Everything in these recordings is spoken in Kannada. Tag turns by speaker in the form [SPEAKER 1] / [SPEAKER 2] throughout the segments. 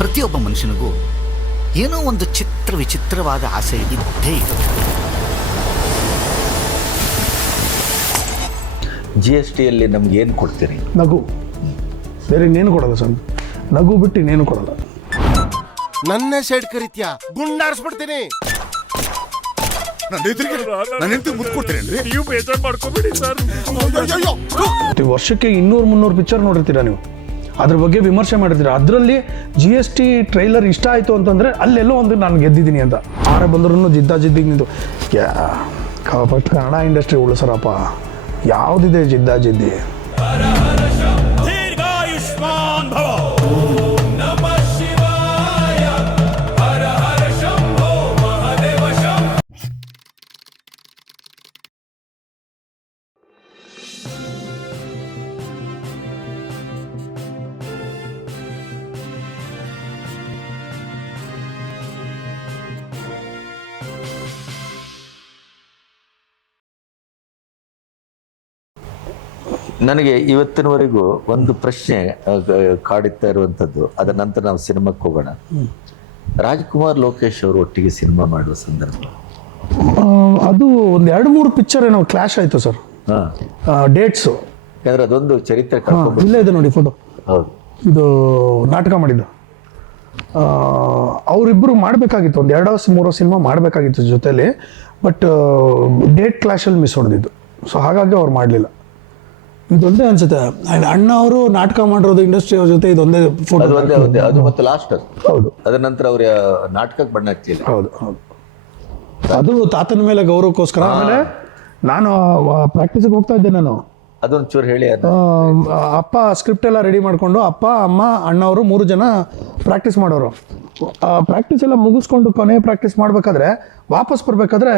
[SPEAKER 1] ಪ್ರತಿಯೊಬ್ಬ ಮನುಷ್ಯನಿಗೂ ಏನೋ ಒಂದು ಚಿತ್ರ ವಿಚಿತ್ರವಾದ ಆಸೆ ಇದ್ದೇ ಇರುತ್ತೆ
[SPEAKER 2] ಜಿ ಎಸ್ ಟಿಯಲ್ಲಿ ನಮ್ಗೆ ಏನು ಕೊಡ್ತೀರಿ?
[SPEAKER 3] ನಗು. ಬೇರೆ ಇನ್ನೇನು ಕೊಡಲ್ಲ ಸರ್ ನಗು ಬಿಟ್ಟು ಇನ್ನೇನು ಕೊಡಲ್ಲ.
[SPEAKER 4] ನನ್ನ ಸೈಡ್ ಕರಿತ್ಯಾ? ಗುಂಡಾರಿಸ್ಬಿಡ್ತೀನಿ
[SPEAKER 5] ನನ್ನ ನನ್ನ ಹೆಂಡತಿ ಮುದ್ದು
[SPEAKER 6] ನೀವು ಬೇಜಾರು ಮಾಡ್ಕೋಬೇಡಿ ಸರ್.
[SPEAKER 3] ಈ ವರ್ಷಕ್ಕೆ ಇನ್ನೂರು ಮುನ್ನೂರು ಪಿಕ್ಚರ್ ನೋಡಿರ್ತೀರಾ ನೀವು? ಅದ್ರ ಬಗ್ಗೆ ವಿಮರ್ಶೆ ಮಾಡಿದ್ರು. ಅದರಲ್ಲಿ ಜಿ ಎಸ್ ಟಿ ಟ್ರೈಲರ್ ಇಷ್ಟ ಆಯಿತು ಅಂತಂದರೆ ಅಲ್ಲೆಲ್ಲೋ ಒಂದು ನಾನು ಗೆದ್ದಿದ್ದೀನಿ ಅಂತ. ಆರ ಬಂದ್ರೂ ಜಿದ್ದ ಜಿದ್ದಿಗೆ ನಿಂತು ಫಸ್ಟ್ ಕನ್ನಡ ಇಂಡಸ್ಟ್ರಿ ಉಳಿಸರಪ್ಪ. ಯಾವುದಿದೆ ಜಿದ್ದ ಜಿದ್ದಿ?
[SPEAKER 2] ನನಗೆ ಇವತ್ತಿನವರೆಗೂ ಒಂದು ಪ್ರಶ್ನೆ ಕಾಡುತ್ತಾ ಇರುವಂಥದ್ದು. ಅದರ ನಂತರ ನಾವು ಸಿನಿಮಾಕ್ಕೆ ಹೋಗೋಣ. ರಾಜ್ಕುಮಾರ್ ಲೋಕೇಶ್ ಅವರು ಒಟ್ಟಿಗೆ ಸಿನಿಮಾ ಮಾಡುವ ಸಂದರ್ಭ.
[SPEAKER 3] ಅದು ಒಂದು ಎರಡು ಮೂರು ಪಿಕ್ಚರ್ ಏನೋ ಕ್ಲಾಶ್ ಆಯಿತು ಸರ್. ಡೇಟ್ಸು
[SPEAKER 2] ಯಾಕಂದ್ರೆ ಅದೊಂದು ಚರಿತ್ರೆ
[SPEAKER 3] ಇಲ್ಲೇ ಇದೆ ನೋಡಿ ಫೋಟೋ
[SPEAKER 2] ಹೌದು.
[SPEAKER 3] ಇದು ನಾಟಕ ಮಾಡಿದ್ದು. ಅವರಿಬ್ಬರು ಮಾಡಬೇಕಾಗಿತ್ತು. ಒಂದು ಎರಡು ಮೂರು ಸಿನಿಮಾ ಮಾಡಬೇಕಾಗಿತ್ತು ಜೊತೆಲಿ. ಬಟ್ ಡೇಟ್ ಕ್ಲಾಶಲ್ಲಿ ಮಿಸ್ ಹೊಡೆದಿದ್ದು. ಸೊ ಹಾಗಾಗಿ ಅವ್ರು ಮಾಡಲಿಲ್ಲ. ಇದೊಂದೇ ಅನ್ಸುತ್ತೆ. ಅಣ್ಣ ಅವರು ನಾಟಕ ಮಾಡಿರೋದು ಇಂಡಸ್ಟ್ರಿ ಅವ್ರ ಜೊತೆ ಇದೊಂದೇ ಫೋಟೋ
[SPEAKER 2] ಅದು ಒಂದೇ ಒಂದೇ ಅದು ಮತ್ತೆ ಲಾಸ್ಟ್
[SPEAKER 3] ಹೌದು.
[SPEAKER 2] ಅದರ ನಂತರ ಅವ್ರ ನಾಟಕಕ್ಕೆ ಬಣ್ಣ ಹಚ್ಚಿಲ್ಲ
[SPEAKER 3] ಹೌದು ಹೌದು. ಅದು ತಾತನ ಮೇಲೆ ಗೌರವಕ್ಕೋಸ್ಕರ. ಆಮೇಲೆ ನಾನು ಪ್ರಾಕ್ಟೀಸಿಗೆ ಹೋಗ್ತಾ ಇದ್ದೆ ನಾನು.
[SPEAKER 2] ಅದೊಂದು ಚೂರು ಹೇಳಿ
[SPEAKER 3] ಅಪ್ಪ ಸ್ಕ್ರಿಪ್ಟ್ ಎಲ್ಲ ರೆಡಿ ಮಾಡಿಕೊಂಡು ಅಪ್ಪ ಅಮ್ಮ ಅಣ್ಣವರು ಮೂರು ಜನ ಪ್ರಾಕ್ಟೀಸ್ ಮಾಡೋರು. ಪ್ರಾಕ್ಟೀಸ್ ಎಲ್ಲ ಮುಗಿಸ್ಕೊಂಡು ಕೊನೆ ಪ್ರಾಕ್ಟೀಸ್ ಮಾಡಬೇಕಾದ್ರೆ ವಾಪಸ್ ಬರಬೇಕಾದ್ರೆ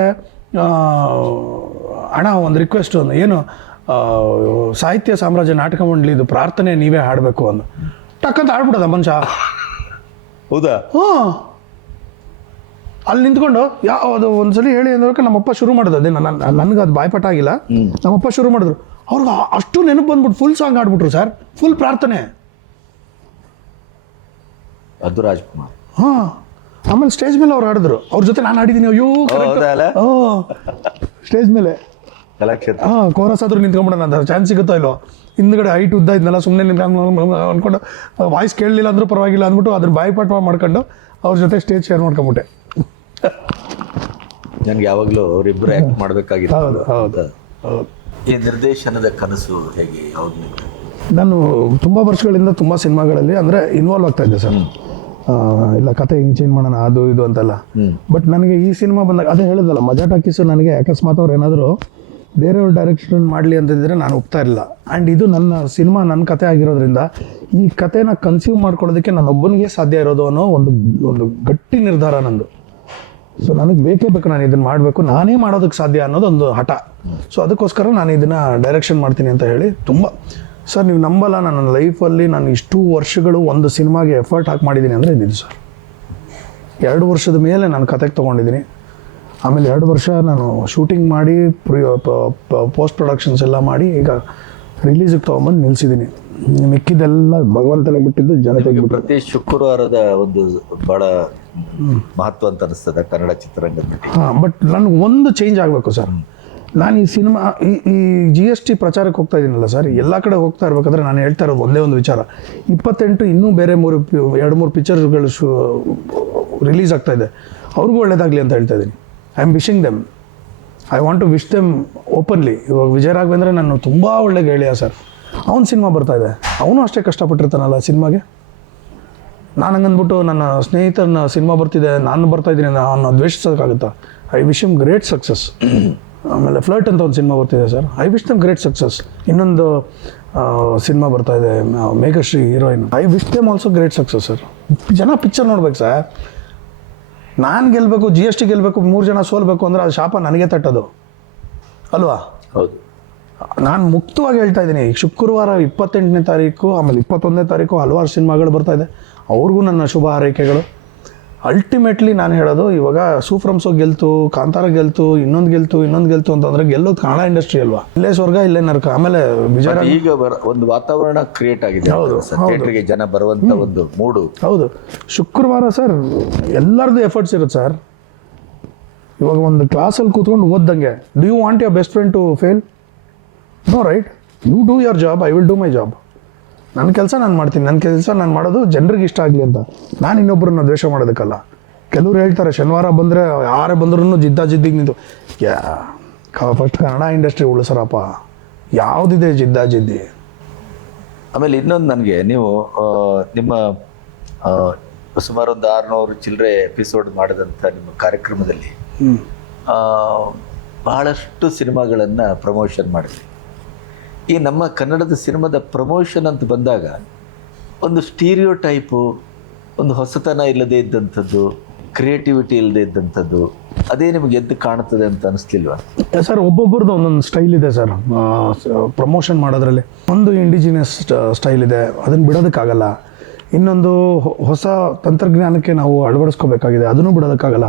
[SPEAKER 3] ಅಣ್ಣ ಒಂದು ರಿಕ್ವೆಸ್ಟ್ ಒಂದು ಏನು ಸಾಹಿತ್ಯ ಸಾಮ್ರಾಜ್ಯ ನಾಟಕ ಮಂಡಳಿದು ಪ್ರಾರ್ಥನೆ ನೀವೇ ಹಾಡಬೇಕು ಅಂದು. ಟಕ್ಕಂತ ಹಾಡ್ಬಿಡೋದ ಮನುಷ್ಯ.
[SPEAKER 2] ಹೌದಾ?
[SPEAKER 3] ಹ್ಞೂ ಅಲ್ಲಿ ನಿಂತ್ಕೊಂಡು ಯಾವುದು ಒಂದ್ಸಲಿ ಹೇಳಿ ಅಂದ್ರೆ ನಮ್ಮಪ್ಪ ಶುರು ಮಾಡೋದು ಅದೇ ನನ್ನ ನನಗೆ ಅದು ಬಾಯ್ಪಾಠ ಆಗಿಲ್ಲ ನಮ್ಮಪ್ಪ ಶುರು ಮಾಡಿದ್ರು. ಅವ್ರಿಗೆ ಅಷ್ಟು ನೆನಪು ಬಂದ್ಬಿಟ್ಟು ಫುಲ್ ಸಾಂಗ್ ಆಡ್ಬಿಟ್ರು ಸರ್ ಫುಲ್ ಪ್ರಾರ್ಥನೆ.
[SPEAKER 2] ಅದು ರಾಜ್ಕುಮಾರ್.
[SPEAKER 3] ಹಾಂ. ಆಮೇಲೆ ಸ್ಟೇಜ್ ಮೇಲೆ ಅವ್ರು ಆಡಿದ್ರು ಅವ್ರ ಜೊತೆ ನಾನು ಹಾಡಿದ್ದೀನಿ ಅಯ್ಯೋ? ಸ್ಟೇಜ್ ಮೇಲೆ.
[SPEAKER 2] ಕಲಾಕ್ಷೇತ್ರ
[SPEAKER 3] ಹಾಂ ಕೋರಸ್ ಆದ್ರೂ ನಿಂತ್ಕೊಂಬಿಡೋಣ ಅಂತ. ಚಾನ್ಸ್ ಸಿಗುತ್ತೋ ಇಲ್ಲೋ ಹಿಂದ್ಗಡೆ ಹೈಟ್ ಉದ್ದ ಇದ್ನೆಲ್ಲ ಸುಮ್ಮನೆ ನಿಂತ್ಕೊಂಡು ಅಂದ್ಕೊಂಡು ವಾಯ್ಸ್ ಕೇಳಲಿಲ್ಲ ಅಂದ್ರೂ ಪರವಾಗಿಲ್ಲ ಅಂದ್ಬಿಟ್ಟು ಅದ್ರ ಬಾಯ್ಪಾಠ ಮಾಡ್ಕೊಂಡು ಅವ್ರ ಜೊತೆ ಸ್ಟೇಜ್ ಶೇರ್ ಮಾಡ್ಕೊಂಬಿಟ್ಟೆ.
[SPEAKER 2] ನನ್ಗೆ ಯಾವಾಗಲೂ ಅವರಿಬ್ಬರು ಆ್ಯಕ್ಟ್ ಮಾಡಬೇಕಾಗಿತ್ತು.
[SPEAKER 3] ಹೌದು ಹೌದು
[SPEAKER 2] ಈ ನಿರ್ದೇಶನದ ಕನಸು ಹೇಗೆ? ಹೌದು
[SPEAKER 3] ನಾನು ತುಂಬ ವರ್ಷಗಳಿಂದ ತುಂಬ ಸಿನಿಮಾಗಳಲ್ಲಿ ಅಂದರೆ ಇನ್ವಾಲ್ವ್ ಆಗ್ತಾ ಇದ್ದೆ ಸರ್. ಇಲ್ಲ ಕತೆ ಹಿಂಗೆ ಚೇಂಜ್ ಮಾಡೋಣ ಅದು ಇದು ಅಂತಲ್ಲ. ಬಟ್ ನನಗೆ ಈ ಸಿನಿಮಾ ಬಂದಾಗ ಅದೇ ಹೇಳಿದಲ್ಲ ಮಜಾ ಟಾಕೀಸು ನನಗೆ ಅಕಸ್ಮಾತ್ ಅವ್ರು ಏನಾದರೂ ಬೇರೆಯವ್ರ ಡೈರೆಕ್ಷನ್ ಮಾಡಲಿ ಅಂತಂದರೆ ನಾನು ಒಪ್ತಾ ಇರಲಿಲ್ಲ. ಆ್ಯಂಡ್ ಇದು ನನ್ನ ಸಿನಿಮಾ ನನ್ನ ಕತೆ ಆಗಿರೋದ್ರಿಂದ ಈ ಕತೆನ ಕನ್ಸ್ಯೂಮ್ ಮಾಡ್ಕೊಳ್ಳೋದಕ್ಕೆ ನನ್ನೊಬ್ಬನಿಗೆ ಸಾಧ್ಯ ಇರೋದು ಅನ್ನೋ ಒಂದು ಒಂದು ಗಟ್ಟಿ ನಿರ್ಧಾರ ನಂದು. ಸೊ ನನಗೆ ಬೇಕೇ ಬೇಕು ನಾನು ಇದನ್ನು ಮಾಡಬೇಕು. ನಾನೇ ಮಾಡೋದಕ್ಕೆ ಸಾಧ್ಯ ಅನ್ನೋದು ಒಂದು ಹಠ. ಸೊ ಅದಕ್ಕೋಸ್ಕರ ನಾನು ಇದನ್ನು ಡೈರೆಕ್ಷನ್ ಮಾಡ್ತೀನಿ ಅಂತ ಹೇಳಿ ತುಂಬ. ಸರ್ ನೀವು ನಂಬಲ್ಲ ನನ್ನ ಲೈಫಲ್ಲಿ ನಾನು ಇಷ್ಟು ವರ್ಷಗಳು ಒಂದು ಸಿನಿಮಾಗೆ ಎಫರ್ಟ್ ಹಾಕಿ ಮಾಡಿದ್ದೀನಿ ಅಂದರೆ ಇದಿದ್ದು ಸರ್ ಎರಡು ವರ್ಷದ ಮೇಲೆ ನಾನು ಕತೆಗೆ ತೊಗೊಂಡಿದ್ದೀನಿ. ಆಮೇಲೆ ಎರಡು ವರ್ಷ ನಾನು ಶೂಟಿಂಗ್ ಮಾಡಿ ಪೋಸ್ಟ್ ಪ್ರೊಡಕ್ಷನ್ಸ್ ಎಲ್ಲ ಮಾಡಿ ಈಗ ರಿಲೀಸಿಗೆ ತೊಗೊಂಬಂದು ನಿಲ್ಸಿದ್ದೀನಿ ಮಿಕ್ಕಿದೆಲ್ಲ ಭಗವಂತನ ಬಿಟ್ಟಿದ್ದು ಜನತೆಗೆ
[SPEAKER 2] ಪ್ರತಿ ಶುಕ್ರವಾರದ ಒಂದು ಬಹಳ ಮಹತ್ವ ಅಂತ ಅನಿಸ್ತದೆ ಕನ್ನಡ ಚಿತ್ರರಂಗ
[SPEAKER 3] ಹಾಂ ಬಟ್ ನನಗೆ ಒಂದು ಚೇಂಜ್ ಆಗಬೇಕು ಸರ್. ನಾನು ಈ ಸಿನಿಮಾ ಈ ಈ ಜಿ ಎಸ್ ಟಿ ಪ್ರಚಾರಕ್ಕೆ ಹೋಗ್ತಾ ಇದ್ದೀನಲ್ಲ ಸರ್ ಎಲ್ಲ ಕಡೆ ಹೋಗ್ತಾ ಇರ್ಬೇಕಾದ್ರೆ ನಾನು ಹೇಳ್ತಾ ಇರೋದು ಒಂದೇ ಒಂದು ವಿಚಾರ. ಇಪ್ಪತ್ತೆಂಟು ಇನ್ನೂ ಬೇರೆ ಮೂರು ಎರಡು ಮೂರು ಪಿಕ್ಚರ್ಗಳು ಶೂ ರಿಲೀಸ್ ಆಗ್ತಾ ಇದೆ. ಅವ್ರಿಗೂ ಒಳ್ಳೇದಾಗಲಿ ಅಂತ ಹೇಳ್ತಾ ಇದ್ದೀನಿ I am wishing them I want to wish them openly ಇವಾಗ ವಿಜಯ ರಾಘವೇಂದ್ರ ನಾನು ತುಂಬ ಒಳ್ಳೆ ಗೆಳೆಯ ಸರ್ ಅವ್ನು ಸಿನಿಮಾ ಬರ್ತಾ ಇದೆ. ಅವನು ಅಷ್ಟೇ ಕಷ್ಟಪಟ್ಟಿರ್ತಾನಲ್ಲ ಸಿನಿಮಾಗೆ ನಾನು ಹಂಗಂದ್ಬಿಟ್ಟು ನನ್ನ ಸ್ನೇಹಿತನ ಸಿನಿಮಾ ಬರ್ತಿದೆ. ನಾನು ಬರ್ತಾ ಇದ್ದೀನಿ ನಾನು ದ್ವೇಷಿಸೋಕ್ಕಾಗುತ್ತಾ I wish them great success ಆಮೇಲೆ ಫ್ಲರ್ಟ್ ಅಂತ ಒಂದು ಸಿನಿಮಾ ಬರ್ತಿದೆ sir I wish them great success ಇನ್ನೊಂದು ಸಿನಿಮಾ ಬರ್ತಾ ಇದೆ Meghashree heroine I wish them also great success sir ಜನ ಪಿಕ್ಚರ್ ನೋಡ್ಬೇಕು ಸರ್ ನಾನು ಗೆಲ್ಲಬೇಕು ಜಿ ಎಸ್ ಟಿ ಗೆಲ್ಲಬೇಕು ಮೂರು ಜನ ಸೋಲ್ಬೇಕು ಅಂದರೆ ಅದು ಶಾಪ ನನಗೆ ತಟ್ಟೋದು. ಅಲ್ವಾ?
[SPEAKER 2] ಹೌದು.
[SPEAKER 3] ನಾನು ಮುಕ್ತವಾಗಿ ಹೇಳ್ತಾ ಇದ್ದೀನಿ. ಶುಕ್ರವಾರ ಇಪ್ಪತ್ತೆಂಟನೇ ತಾರೀಕು ಆಮೇಲೆ ಇಪ್ಪತ್ತೊಂದನೇ ತಾರೀಕು ಹಲವಾರು ಸಿನಿಮಾಗಳು ಬರ್ತಾ ಇದೆ. ಅವ್ರಿಗೂ ನನ್ನ ಶುಭ ಹಾರೈಕೆಗಳು. ಅಲ್ಟಿಮೇಟ್ಲಿ ನಾನು ಹೇಳೋದು ಇವಾಗ ಸೂಫ್ರಮ್ಸೋ ಗೆಲ್ತು ಕಾಂತಾರ ಗೆಲ್ತು ಇನ್ನೊಂದು ಗೆಲ್ತು ಇನ್ನೊಂದು ಗೆಲ್ತು ಅಂತಂದ್ರೆ ಗೆಲ್ಲೋದು ಕನ್ನಡ ಇಂಡಸ್ಟ್ರಿ ಅಲ್ವಾ? ಇಲ್ಲೇ ಸ್ವರ್ಗ ಇಲ್ಲೇ ನರಕ. ಆಮೇಲೆ ವಿಜಯ
[SPEAKER 2] ಈಗ ಒಂದು ವಾತಾವರಣ ಕ್ರಿಯೇಟ್ ಆಗಿದೆ
[SPEAKER 3] ಹೌದು,
[SPEAKER 2] ಜನ ಬರುವಂತ ಒಂದು ಮೂಡು.
[SPEAKER 3] ಹೌದು. ಶುಕ್ರವಾರ ಸರ್ ಎಲ್ಲರದ್ದು ಎಫರ್ಟ್ಸ್ ಇರುತ್ತೆ ಸರ್. ಇವಾಗ ಒಂದು ಕ್ಲಾಸಲ್ಲಿ ಕೂತ್ಕೊಂಡು ಓದ್ದಂಗೆ do you want your best friend to fail no right you do your job I will do my job ನನ್ನ ಕೆಲಸ ನಾನು ಮಾಡ್ತೀನಿ. ನನ್ನ ಕೆಲಸ ನಾನು ಮಾಡೋದು ಜನರಿಗೆ ಇಷ್ಟ ಆಗಲಿ ಅಂತ. ನಾನು ಇನ್ನೊಬ್ಬರನ್ನ ದ್ವೇಷ ಮಾಡೋದಕ್ಕಲ್ಲ. ಕೆಲವ್ರು ಹೇಳ್ತಾರೆ ಶನಿವಾರ ಬಂದರೆ ಯಾರೇ ಬಂದ್ರೂ ಜಿದ್ದ ಜಿದ್ದಿಗೆ ನಿಂತು ಯಾ ಫಸ್ಟ್ ಕನ್ನಡ ಇಂಡಸ್ಟ್ರಿ ಉಳಿಸರಪ್ಪ. ಯಾವುದಿದೆ ಜಿದ್ದ ಜಿದ್ದಿ?
[SPEAKER 2] ಆಮೇಲೆ ಇನ್ನೊಂದು ನನಗೆ ನೀವು ನಿಮ್ಮ ಸುಮಾರು ಒಂದು ಆರುನೂರು ಚಿಲ್ಲರೆ ಎಪಿಸೋಡ್ ಮಾಡಿದಂಥ ನಿಮ್ಮ ಕಾರ್ಯಕ್ರಮದಲ್ಲಿ ಬಹಳಷ್ಟು ಸಿನಿಮಾಗಳನ್ನು ಪ್ರಮೋಷನ್ ಮಾಡಿದ್ವಿ ಈ ನಮ್ಮ ಕನ್ನಡದ ಸಿನಿಮಾದ ಪ್ರಮೋಷನ್ ಅಂತ ಬಂದಾಗ ಒಂದು ಸ್ಟೀರಿಯೋ ಟೈಪು ಒಂದು ಹೊಸತನ ಇಲ್ಲದೇ ಇದ್ದಂಥದ್ದು, ಕ್ರಿಯೇಟಿವಿಟಿ ಇಲ್ಲದೆ ಇದ್ದಂಥದ್ದು, ಅದೇ ನಿಮಗೆ ಎದ್ದು ಕಾಣ್ತದೆ ಅಂತ ಅನಿಸ್ಲಿಲ್ವಾ?
[SPEAKER 3] ಸರ್, ಒಬ್ಬೊಬ್ಬರದ್ದು ಒಂದೊಂದು ಸ್ಟೈಲ್ ಇದೆ ಸರ್. ಪ್ರಮೋಷನ್ ಮಾಡೋದ್ರಲ್ಲಿ. ಒಂದು ಇಂಡಿಜಿನಿಯಸ್ ಸ್ಟೈಲ್ ಇದೆ. ಅದನ್ನು ಬಿಡೋದಕ್ಕಾಗಲ್ಲ. ಇನ್ನೊಂದು ಹೊಸ ತಂತ್ರಜ್ಞಾನಕ್ಕೆ ನಾವು ಅಳವಡಿಸ್ಕೋಬೇಕಾಗಿದೆ. ಅದನ್ನು ಬಿಡೋದಕ್ಕಾಗಲ್ಲ.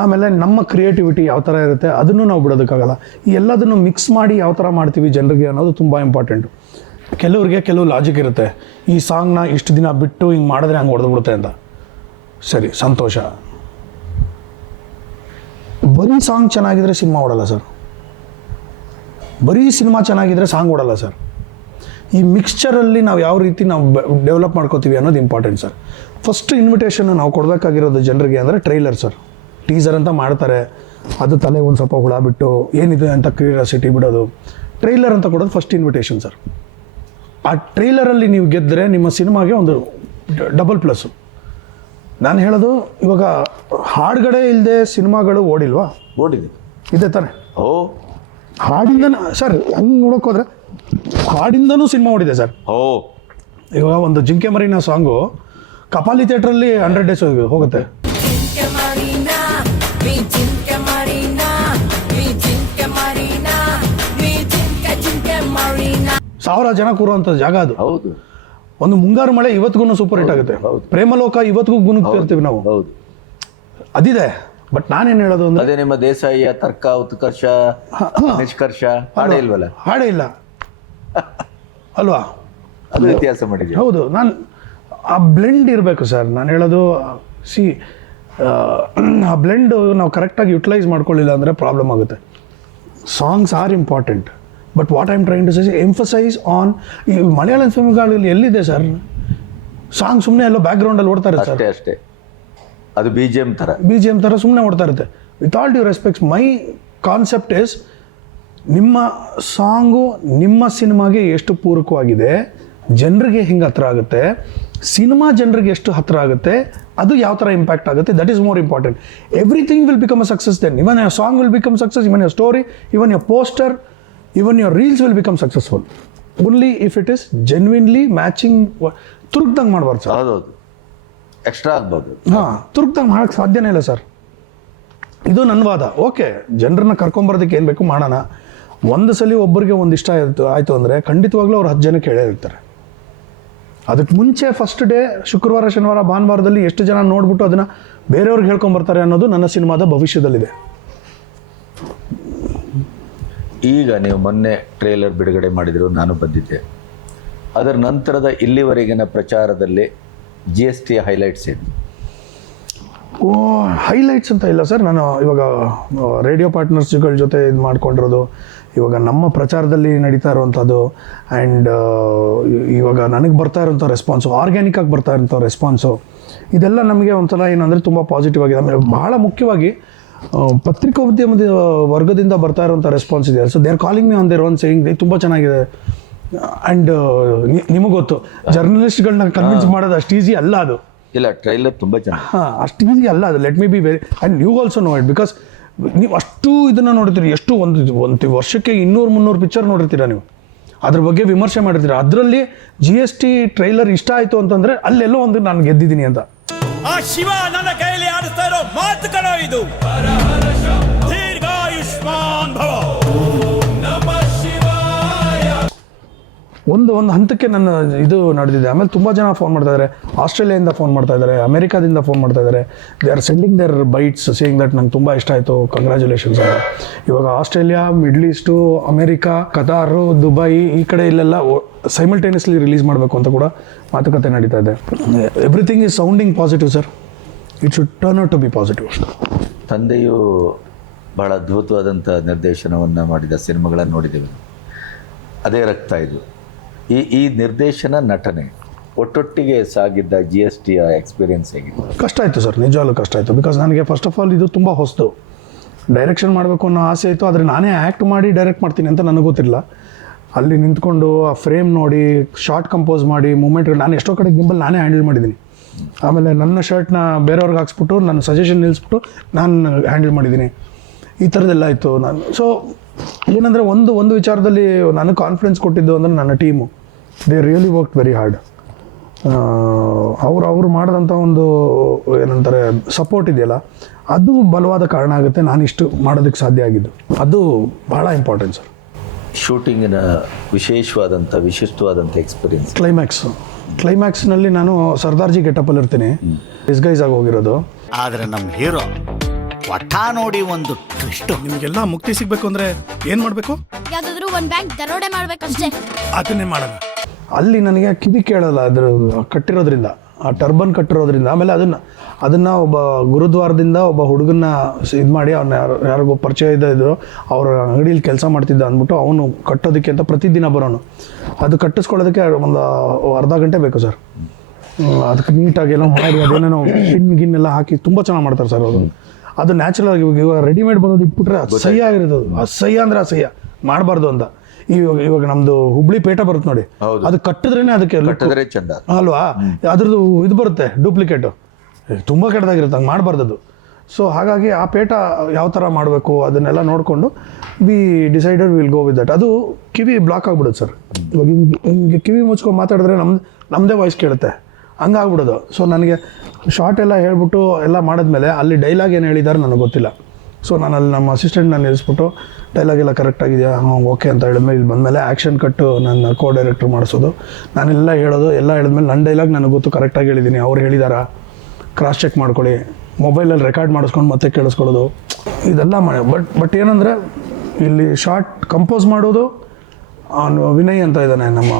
[SPEAKER 3] ಆಮೇಲೆ ನಮ್ಮ ಕ್ರಿಯೇಟಿವಿಟಿ ಯಾವ ಥರ ಇರುತ್ತೆ ಅದನ್ನು ನಾವು ಬಿಡೋದಕ್ಕಾಗಲ್ಲ. ಈ ಎಲ್ಲದನ್ನು ಮಿಕ್ಸ್ ಮಾಡಿ ಯಾವ ಥರ ಮಾಡ್ತೀವಿ ಜನರಿಗೆ ಅನ್ನೋದು ತುಂಬ ಇಂಪಾರ್ಟೆಂಟು ಕೆಲವ್ರಿಗೆ ಕೆಲವು ಲಾಜಿಕ್ ಇರುತ್ತೆ. ಈ ಸಾಂಗ್ನ ಇಷ್ಟು ದಿನ ಬಿಟ್ಟು ಹಿಂಗೆ ಮಾಡಿದ್ರೆ ಹಂಗೆ ಹೊಡೆದ್ಬಿಡುತ್ತೆ ಅಂತ. ಸರಿ, ಸಂತೋಷ. ಬರೀ ಸಾಂಗ್ ಚೆನ್ನಾಗಿದ್ರೆ ಸಿನಿಮಾ ಓಡಲ್ಲ ಸರ್ ಬರೀ ಸಿನಿಮಾ ಚೆನ್ನಾಗಿದ್ರೆ ಸಾಂಗ್ ಓಡಲ್ಲ ಸರ್ ಈ ಮಿಕ್ಸ್ಚರಲ್ಲಿ ನಾವು ಯಾವ ರೀತಿ ನಾವು ಡೆವಲಪ್ ಮಾಡ್ಕೋತೀವಿ ಅನ್ನೋದು ಇಂಪಾರ್ಟೆಂಟ್ ಸರ್ ಫಸ್ಟ್ ಇನ್ವಿಟೇಷನ್ ನಾವು ಕೊಡಬೇಕಾಗಿರೋದು ಜನರಿಗೆ ಅಂದರೆ ಟ್ರೈಲರ್ ಸರ್ ಟೀಸರ್ ಅಂತ ಮಾಡ್ತಾರೆ. ಅದು ತಲೆ ಒಂದು ಸ್ವಲ್ಪ ಹುಳ ಬಿಟ್ಟು ಏನಿದೆ ಅಂತ ಕ್ಯೂರಿಯಾಸಿಟಿ ಬಿಡೋದು. ಟ್ರೈಲರ್ ಅಂತ ಕೊಡೋದು ಫಸ್ಟ್ ಇನ್ವಿಟೇಷನ್ ಸರ್ ಆ ಟ್ರೈಲರಲ್ಲಿ ನೀವು ಗೆದ್ದರೆ ನಿಮ್ಮ ಸಿನಿಮಾಗೆ ಒಂದು ಡಬಲ್ ಪ್ಲಸ್ಸು ನಾನು ಹೇಳೋದು ಇವಾಗ ಹಾಡುಗಳೇ ಇಲ್ಲದೆ ಸಿನಿಮಾಗಳು ಓಡಿಲ್ವಾ?
[SPEAKER 2] ಓಡಿದೆ.
[SPEAKER 3] ಇದೆ ತಾನೆ.
[SPEAKER 2] ಓ.
[SPEAKER 3] ಹಾಡಿಂದ ಸರ್ ಹಂಗೆ ನೋಡೋಕೆ ಹೋದ್ರೆ ಹಾಡಿಂದನೂ ಸಿನಿಮಾ ಓಡಿದೆ ಸರ್
[SPEAKER 2] ಓ.
[SPEAKER 3] ಇವಾಗ ಒಂದು ಜಿಂಕೆ ಮರಿನ ಸಾಂಗು ಕಪಾಲಿ ಥಿಯೇಟ್ರಲ್ಲಿ ಹಂಡ್ರೆಡ್ ಡೇಸ್ ಹೋಗುತ್ತೆ. ಸಾವಿರ ಜನ ಕೂರುವಂತ ಜಾಗ ಅದು.
[SPEAKER 2] ಹೌದು.
[SPEAKER 3] ಒಂದು ಮುಂಗಾರು ಮಳೆ ಇವತ್ತಿಗೂ ಸೂಪರ್ ಹಿಟ್ ಆಗುತ್ತೆ. ಪ್ರೇಮಲೋಕ ಇವತ್ತಿಗೂ ಗುಣಗ್ತಿರ್ತೀವಿ ನಾವು.
[SPEAKER 2] ಹೌದು
[SPEAKER 3] ಅದಿದೆ. ಬಟ್ ನಾನೇನು ಹೇಳೋದು ಅಂದ್ರೆ
[SPEAKER 2] ಅದೇ ನಿಮ್ಮ ದೇಸಾಯಿಯ ತರ್ಕ ಉತ್ಕರ್ಷ ನಿಷ್ಕರ್ಷ ಹಾಡೇ ಇಲ್ವಲ್ಲ?
[SPEAKER 3] ಹಾಡೇ ಇಲ್ಲ. ಅಲ್ವಾ?
[SPEAKER 2] ಅದು ವ್ಯತ್ಯಾಸ ಮಾಡಿದ್ವಿ
[SPEAKER 3] ಹೌದು. ನಾನು ಆ ಬ್ಲೆಂಡ್ ಇರಬೇಕು ಸರ್ ನಾನು ಹೇಳೋದು ಸಿ ಆ ಬ್ಲೆಂಡ್ ನಾವು ಕರೆಕ್ಟಾಗಿ ಯುಟಿಲೈಸ್ ಮಾಡ್ಕೊಳ್ಳಿಲ್ಲ ಅಂದರೆ ಪ್ರಾಬ್ಲಮ್ ಆಗುತ್ತೆ. Songs are important but what I'm trying to say emphasise on ಈ ಮಲಯಾಳಂ ಫಿಲ್ಮ್ಗಳಲ್ಲಿ ಎಲ್ಲಿದೆ ಸರ್ ಸಾಂಗ್ ಸುಮ್ಮನೆ ಎಲ್ಲೋ ಬ್ಯಾಕ್ಗ್ರೌಂಡಲ್ಲಿ ಓಡ್ತಾ ಇರುತ್ತೆ ಸರ್
[SPEAKER 2] ಅಷ್ಟೇ ಅಷ್ಟೇ. ಅದು ಬಿ ಜಿ ಎಂ ಥರ
[SPEAKER 3] ಬಿ ಜಿ ಎಂ ಥರ ಸುಮ್ಮನೆ ಓಡ್ತಾ ಇರುತ್ತೆ. With all due respects my concept is ನಿಮ್ಮ ಸಾಂಗು ನಿಮ್ಮ ಸಿನಿಮಾಗೆ ಎಷ್ಟು ಪೂರಕವಾಗಿದೆ ಜನರಿಗೆ ಹಿಂಗೆ ಹತ್ರ ಆಗುತ್ತೆ ಸಿನಿಮಾ ಜನರಿಗೆ ಎಷ್ಟು ಹತ್ರ ಆಗುತ್ತೆ ಅದು ಯಾವ ಥರ ಇಂಪ್ಯಾಕ್ಟ್ ಆಗುತ್ತೆ that is more important everything will become a success then even your song will become success even your story even your poster even your reels will become successful only if it is genuinely matching ತುರುಕ್ದಂಗೆ ಮಾಡ್ಬಾರ್ದು ಸರ್.
[SPEAKER 2] ಹೌದೌದು. ಎಕ್ಸ್ಟ್ರಾ ಆಗ್ಬೋದು.
[SPEAKER 3] ಹಾಂ ತುರುಕ್ದಂಗೆ ಮಾಡೋಕ್ಕೆ ಸಾಧ್ಯನೇ ಇಲ್ಲ ಸರ್. ಇದು ನನ್ನ ವಾದ. ಓಕೆ ಜನರನ್ನ ಕರ್ಕೊಂಬರೋದಕ್ಕೆ ಏನು ಬೇಕು ಮಾಡೋಣ. ಒಂದು ಸಲ ಒಬ್ಬರಿಗೆ ಒಂದು ಇಷ್ಟ ಆಯಿತು ಆಯಿತು ಅಂದರೆ ಖಂಡಿತವಾಗ್ಲೂ ಅವ್ರು ಹತ್ತು ಜನಕ್ಕೆ ಹೇಳೇ ಇರ್ತಾರೆ ಅದಕ್ಕೆ ಮುಂಚೆ ಫಸ್ಟ್ ಡೇ ಶುಕ್ರವಾರ ಶನಿವಾರ ಭಾನುವಾರದಲ್ಲಿ ಎಷ್ಟು ಜನ ನೋಡ್ಬಿಟ್ಟು ಅದನ್ನು ಬೇರೆಯವ್ರಿಗೆ ಹೇಳ್ಕೊಂಬರ್ತಾರೆ ಅನ್ನೋದು ನನ್ನ ಸಿನಿಮಾದ ಭವಿಷ್ಯದಲ್ಲಿದೆ.
[SPEAKER 2] ಈಗ ನೀವು ಮೊನ್ನೆ ಟ್ರೇಲರ್ ಬಿಡುಗಡೆ ಮಾಡಿದ್ರು, ನಾನು ಬಂದಿದ್ದೆ. ಅದರ ನಂತರದ ಇಲ್ಲಿವರೆಗಿನ ಪ್ರಚಾರದಲ್ಲಿ ಜಿ ಎಸ್ ಟಿ ಹೈಲೈಟ್ಸ್ ಏನು?
[SPEAKER 3] ಓ ಹೈಲೈಟ್ಸ್ ಅಂತ ಇಲ್ಲ ಸರ್. ನಾನು ಇವಾಗ ರೇಡಿಯೋ ಪಾರ್ಟ್ನರ್ಸ್ಗಳ ಜೊತೆ ಇದು ಮಾಡ್ಕೊಂಡಿರೋದು, ಇವಾಗ ನಮ್ಮ ಪ್ರಚಾರದಲ್ಲಿ ನಡೀತಾ ಇರುವಂಥದ್ದು ಆ್ಯಂಡ್ ಇವಾಗ ನನಗೆ ಬರ್ತಾ ಇರೋಂಥ ರೆಸ್ಪಾನ್ಸು ಆರ್ಗ್ಯಾನಿಕ್ಕಾಗಿ ಬರ್ತಾ ಇರೋಂಥ ರೆಸ್ಪಾನ್ಸು ಇದೆಲ್ಲ ನಮಗೆ ಒಂಥರ ಏನಂದರೆ ತುಂಬ ಪಾಸಿಟಿವ್ ಆಗಿದೆ. ಆಮೇಲೆ ಬಹಳ ಮುಖ್ಯವಾಗಿ ಪತ್ರಿಕೋದ್ಯಮದ ವರ್ಗದಿಂದ ಬರ್ತಾ ಇರೋಂಥ ರೆಸ್ಪಾನ್ಸ್ ಇದೆ so they are calling me on their own saying they ತುಂಬ ಚೆನ್ನಾಗಿದೆ. ಆ್ಯಂಡ್ ನಿಮಗೆ ಗೊತ್ತು. ಜರ್ನಲಿಸ್ಟ್ಗಳನ್ನ ಕನ್ವಿನ್ಸ್ ಮಾಡೋದು ಅಷ್ಟು ಈಸಿ ಅಲ್ಲ ಅದು.
[SPEAKER 2] ಇಲ್ಲ ಟ್ರೈಲರ್ ತುಂಬ ಚೆನ್ನಾಗಿ
[SPEAKER 3] ಹಾಂ ಅಷ್ಟು ಈಸಿ ಅಲ್ಲ ಅದು. Let me be very and you also know it because ನೀವು ಅಷ್ಟು ಇದನ್ನು ನೋಡಿರ್ತೀರಿ. ಎಷ್ಟು ಒಂದು ಒಂದು ವರ್ಷಕ್ಕೆ ಇನ್ನೂರು ಮುನ್ನೂರು ಪಿಕ್ಚರ್ ನೋಡಿರ್ತೀರ ನೀವು? ಅದ್ರ ಬಗ್ಗೆ ವಿಮರ್ಶೆ ಮಾಡಿರ್ತೀರ? ಅದರಲ್ಲಿ ಜಿ ಎಸ್ ಟಿ ಟ್ರೈಲರ್ ಇಷ್ಟ ಆಯಿತು ಅಂತಂದರೆ ಅಲ್ಲೆಲ್ಲೋ ಒಂದು ನಾನು ಗೆದ್ದಿದ್ದೀನಿ ಅಂತ.
[SPEAKER 6] ಇರೋ ಇದು ದೀರ್ಘಾಯುಷ್ಮಾನ್ ಭವ.
[SPEAKER 3] ಒಂದು ಒಂದು ಹಂತಕ್ಕೆ ನನ್ನ ಇದು ನಡೆದಿದೆ. ಆಮೇಲೆ ತುಂಬ ಜನ ಫೋನ್ ಮಾಡ್ತಾ ಇದ್ದಾರೆ ಆಸ್ಟ್ರೇಲಿಯಾದಿಂದ ಫೋನ್ ಮಾಡ್ತಾ ಇದ್ದಾರೆ ಅಮೆರಿಕಾದಿಂದ ಫೋನ್ ಮಾಡ್ತಾ ಇದ್ದಾರೆ they are sending their bites saying that ನಂಗೆ ತುಂಬ ಇಷ್ಟ ಆಯಿತು. ಕಂಗ್ರ್ಯಾಚುಲೇಷನ್ಸ್ ಅಂತ ಇವಾಗ Australia middle east America Qatar Dubai ಈ ಕಡೆ ಇಲ್ಲೆಲ್ಲ ಸೈಮಲ್ಟೇನಿಯಸ್ಲಿ ರಿಲೀಸ್ ಮಾಡಬೇಕು ಅಂತ ಕೂಡ ಮಾತುಕತೆ ನಡೀತಾ ಇದೆ. Everything is sounding positive sir it should turn out to be positive
[SPEAKER 2] ತಂದೆಯು ಬಹಳ ಅದ್ಭುತವಾದಂಥ ನಿರ್ದೇಶನವನ್ನು ಮಾಡಿದ ಸಿನಿಮಾಗಳನ್ನು ನೋಡಿದ್ದೇವೆ. ಅದೇ ರಕ್ತ ಇದು. ಈ ಈ ನಿರ್ದೇಶನ ನಟನೆ ಒಟ್ಟೊಟ್ಟಿಗೆ ಸಾಗಿದ್ದ ಜಿ ಎಸ್ ಟಿಯ ಎಕ್ಸ್ಪೀರಿಯೆನ್ಸ್ ಹೇಗಿತ್ತು?
[SPEAKER 3] ಕಷ್ಟ ಆಯಿತು ಸರ್ ನಿಜವಾಗ್ಲೂ ಕಷ್ಟ ಆಯಿತು. ಬಿಕಾಸ್ ನನಗೆ ಫಸ್ಟ್ ಆಫ್ ಆಲ್ ಇದು ತುಂಬ ಹೊಸದು ಡೈರೆಕ್ಷನ್ ಮಾಡಬೇಕು ಅನ್ನೋ ಆಸೆ ಆಯಿತು ಆದರೆ ನಾನೇ ಆ್ಯಕ್ಟ್ ಮಾಡಿ ಡೈರೆಕ್ಟ್ ಮಾಡ್ತೀನಿ ಅಂತ ನನಗೆ ಗೊತ್ತಿರಲಿಲ್ಲ ಅಲ್ಲಿ ನಿಂತ್ಕೊಂಡು ಆ ಫ್ರೇಮ್ ನೋಡಿ ಶಾರ್ಟ್ ಕಂಪೋಸ್ ಮಾಡಿ ಮೂಮೆಂಟ್ ನಾನು ಎಷ್ಟೋ ಕಡೆ ಗಿಂಬಲ್ ನಾನೇ ಹ್ಯಾಂಡಲ್ ಮಾಡಿದ್ದೀನಿ. ಆಮೇಲೆ ನನ್ನ ಶರ್ಟ್ನ ಬೇರೆಯವ್ರಿಗೆ ಹಾಕ್ಸ್ಬಿಟ್ಟು ನನ್ನ ಸಜೆಷನ್ ನಿಲ್ಲಿಸ್ಬಿಟ್ಟು ನಾನು ಹ್ಯಾಂಡಲ್ ಮಾಡಿದ್ದೀನಿ. ಈ ಥರದ್ದೆಲ್ಲ ಆಯಿತು ನಾನು. ಸೊ ಏನಂದರೆ ಒಂದು ಒಂದು ವಿಚಾರದಲ್ಲಿ ನನಗೆ ಕಾನ್ಫಿಡೆನ್ಸ್ ಕೊಟ್ಟಿದ್ದು ಅಂದರೆ ನನ್ನ team they really work very hard ಅವ್ರು ಅವ್ರು ಮಾಡಿದಂಥ ಒಂದು ಏನಂತಾರೆ ಸಪೋರ್ಟ್ ಇದೆಯಲ್ಲ ಅದು ಬಲವಾದ ಕಾರಣ ಆಗುತ್ತೆ. ನಾನು ಇಷ್ಟು ಮಾಡೋದಕ್ಕೆ ಸಾಧ್ಯ ಆಗಿದ್ದು. ಅದು ಬಹಳ ಇಂಪಾರ್ಟೆಂಟ್ ಸರ್
[SPEAKER 2] ಶೂಟಿಂಗಿನ ವಿಶೇಷವಾದಂಥ ವಿಶಿಷ್ಟವಾದಂಥ ಎಕ್ಸ್ಪೀರಿಯನ್ಸ್
[SPEAKER 3] ಕ್ಲೈಮ್ಯಾಕ್ಸ್ ಕ್ಲೈಮ್ಯಾಕ್ಸ್ನಲ್ಲಿ ನಾನು ಸರ್ದಾರ್ಜಿ ಗೆಟಪಲ್ಲಿ ಇರ್ತೀನಿ ಡಿಸ್ಗೈಸ್ ಆಗಿ ಹೋಗಿರೋದು.
[SPEAKER 1] ಆದ್ರೆ ನಮ್ಮ ಹೀರೋ ಒಟ್ಟ ನೋಡಿ ಒಂದು ಟ್ವಿಸ್ಟ್.
[SPEAKER 7] ನಿಮಗೆಲ್ಲ ಮುಕ್ತಿ ಸಿಗ್ಬೇಕು ಅಂದ್ರೆ ಏನ್ ಮಾಡ್ಬೇಕು?
[SPEAKER 8] ಯಾವ್ದಾದ್ರು ಒಂದ್ ಬ್ಯಾಂಕ್ ದರೋಡೆ ಮಾಡ್ಬೇಕಷ್ಟೇ.
[SPEAKER 7] ಅದನ್ನೇ ಮಾಡೋಣ
[SPEAKER 3] ಅಲ್ಲಿ ನನಗೆ ಕಿವಿ ಕೇಳಲ್ಲ ಅದ್ರ ಕಟ್ಟಿರೋದ್ರಿಂದ. ಆ ಟರ್ಬನ್ ಕಟ್ಟಿರೋದ್ರಿಂದ, ಆಮೇಲೆ ಅದನ್ನು ಅದನ್ನು ಒಬ್ಬ ಗುರುದ್ವಾರದಿಂದ ಒಬ್ಬ ಹುಡುಗನ್ನ ಇದು ಮಾಡಿ ಅವ್ನ ಯಾರು, ಯಾರಿಗೋ ಪರಿಚಯ ಇದ್ದ ಇದ್ರು ಅವ್ರ ಅಂಗಡಿಯಲ್ಲಿ ಕೆಲಸ ಮಾಡ್ತಿದ್ದ ಅಂದ್ಬಿಟ್ಟು ಅವನು ಕಟ್ಟೋದಕ್ಕೆ ಅಂತ ಪ್ರತಿದಿನ ಬರೋನು. ಅದು ಕಟ್ಟಿಸ್ಕೊಳ್ಳೋದಕ್ಕೆ ಒಂದು ಅರ್ಧ ಗಂಟೆ ಬೇಕು ಸರ್. ಅದಕ್ಕೆ ನೀಟಾಗಿ ಎಲ್ಲ ಮಾಡಿ, ಅದೇನೇನೋ ಪಿನ್ ಗಿನ್ ಎಲ್ಲ ಹಾಕಿ ತುಂಬ ಚೆನ್ನಾಗಿ ಮಾಡ್ತಾರೆ ಸರ್ ಅವರು. ಅದು ನ್ಯಾಚುರಲ್ ಆಗಿ ಇವಾಗ ರೆಡಿಮೇಡ್ ಬರೋದು ಇಟ್ಬಿಟ್ರೆ ಅಸಹ್ಯ ಆಗಿರೋದು ಅಸಹ್ಯ ಅಂದ್ರೆ ಅಸಹ್ಯ. ಮಾಡಬಾರ್ದು ಅಂತ. ಇವಾಗ ಇವಾಗ ನಮ್ದು ಹುಬ್ಳಿ ಪೇಟ ಬರುತ್ತೆ ನೋಡಿ. ಅದು ಕಟ್ಟಿದ್ರೇನೆ ಅದಕ್ಕೆ
[SPEAKER 2] ಚಂದ.
[SPEAKER 3] ಅಲ್ವಾ? ಅದ್ರದ್ದು ಇದು ಬರುತ್ತೆ ಡೂಪ್ಲಿಕೇಟು ತುಂಬ ಕೆಟ್ಟದಾಗಿರುತ್ತೆ ಹಂಗೆ ಮಾಡಬಾರ್ದು ಸೊ ಹಾಗಾಗಿ ಆ ಪೇಟ ಯಾವ ಥರ ಮಾಡಬೇಕು ಅದನ್ನೆಲ್ಲ ನೋಡಿಕೊಂಡು we decided will go with that. ಅದು ಕಿವಿ ಬ್ಲಾಕ್ ಆಗ್ಬಿಡುತ್ತೆ ಸರ್. ಇವಾಗ ಹಿಂಗೆ ಹಿಂಗೆ ಕಿವಿ ಮುಚ್ಕೊಂಡು ಮಾತಾಡಿದ್ರೆ ನಮ್ದು ನಮ್ಮದೇ ವಾಯ್ಸ್ ಕೇಳುತ್ತೆ. ಹಂಗಾಗ್ಬಿಡೋದು ಸೊ ನನಗೆ ಶಾರ್ಟ್ ಎಲ್ಲ ಹೇಳ್ಬಿಟ್ಟು ಎಲ್ಲ ಮಾಡಿದ್ಮೇಲೆ ಅಲ್ಲಿ ಡೈಲಾಗ್ ಏನು ಹೇಳಿದ್ದಾರೆ ನನಗೆ ಗೊತ್ತಿಲ್ಲ. ಸೊ ನಾನು ಅಲ್ಲಿ ನಮ್ಮ ಅಸಿಸ್ಟೆಂಟ್ ನಾನು ನಿಲ್ಲಿಸ್ಬಿಟ್ಟು ಡೈಲಾಗ್ ಎಲ್ಲ ಕರೆಕ್ಟ್ ಆಗಿದೆಯಾ? ಹಾಂ ಓಕೆ ಅಂತ ಹೇಳಿದ್ಮೇಲೆ ಇಲ್ಲಿ ಬಂದಮೇಲೆ ಆ್ಯಕ್ಷನ್ ಕಟ್ಟು ನನ್ನ ಕೋ ಡೈರೆಕ್ಟ್ರ್ ಮಾಡಿಸೋದು. ನಾನೆಲ್ಲ ಹೇಳೋದು, ಎಲ್ಲ ಹೇಳಿದ್ಮೇಲೆ ನನ್ನ ಡೈಲಾಗ್ ನನಗೆ ಗೊತ್ತು ಕರೆಕ್ಟಾಗಿ ಹೇಳಿದ್ದೀನಿ ಅವ್ರು ಹೇಳಿದಾರಾ? ಕ್ರಾಸ್ ಚೆಕ್ ಮಾಡ್ಕೊಳ್ಳಿ. ಮೊಬೈಲಲ್ಲಿ ರೆಕಾರ್ಡ್ ಮಾಡಿಸ್ಕೊಂಡು ಮತ್ತೆ ಕೇಳಿಸ್ಕೊಳ್ಳೋದು. ಇದೆಲ್ಲ ಮಾಡಿ ಬಟ್ ಬಟ್ ಏನಂದರೆ, ಇಲ್ಲಿ ಶಾರ್ಟ್ ಕಂಪೋಸ್ ಮಾಡೋದು ಅವನು ವಿನಯ್ ಅಂತ ಇದ್ದಾನೆ ನಮ್ಮ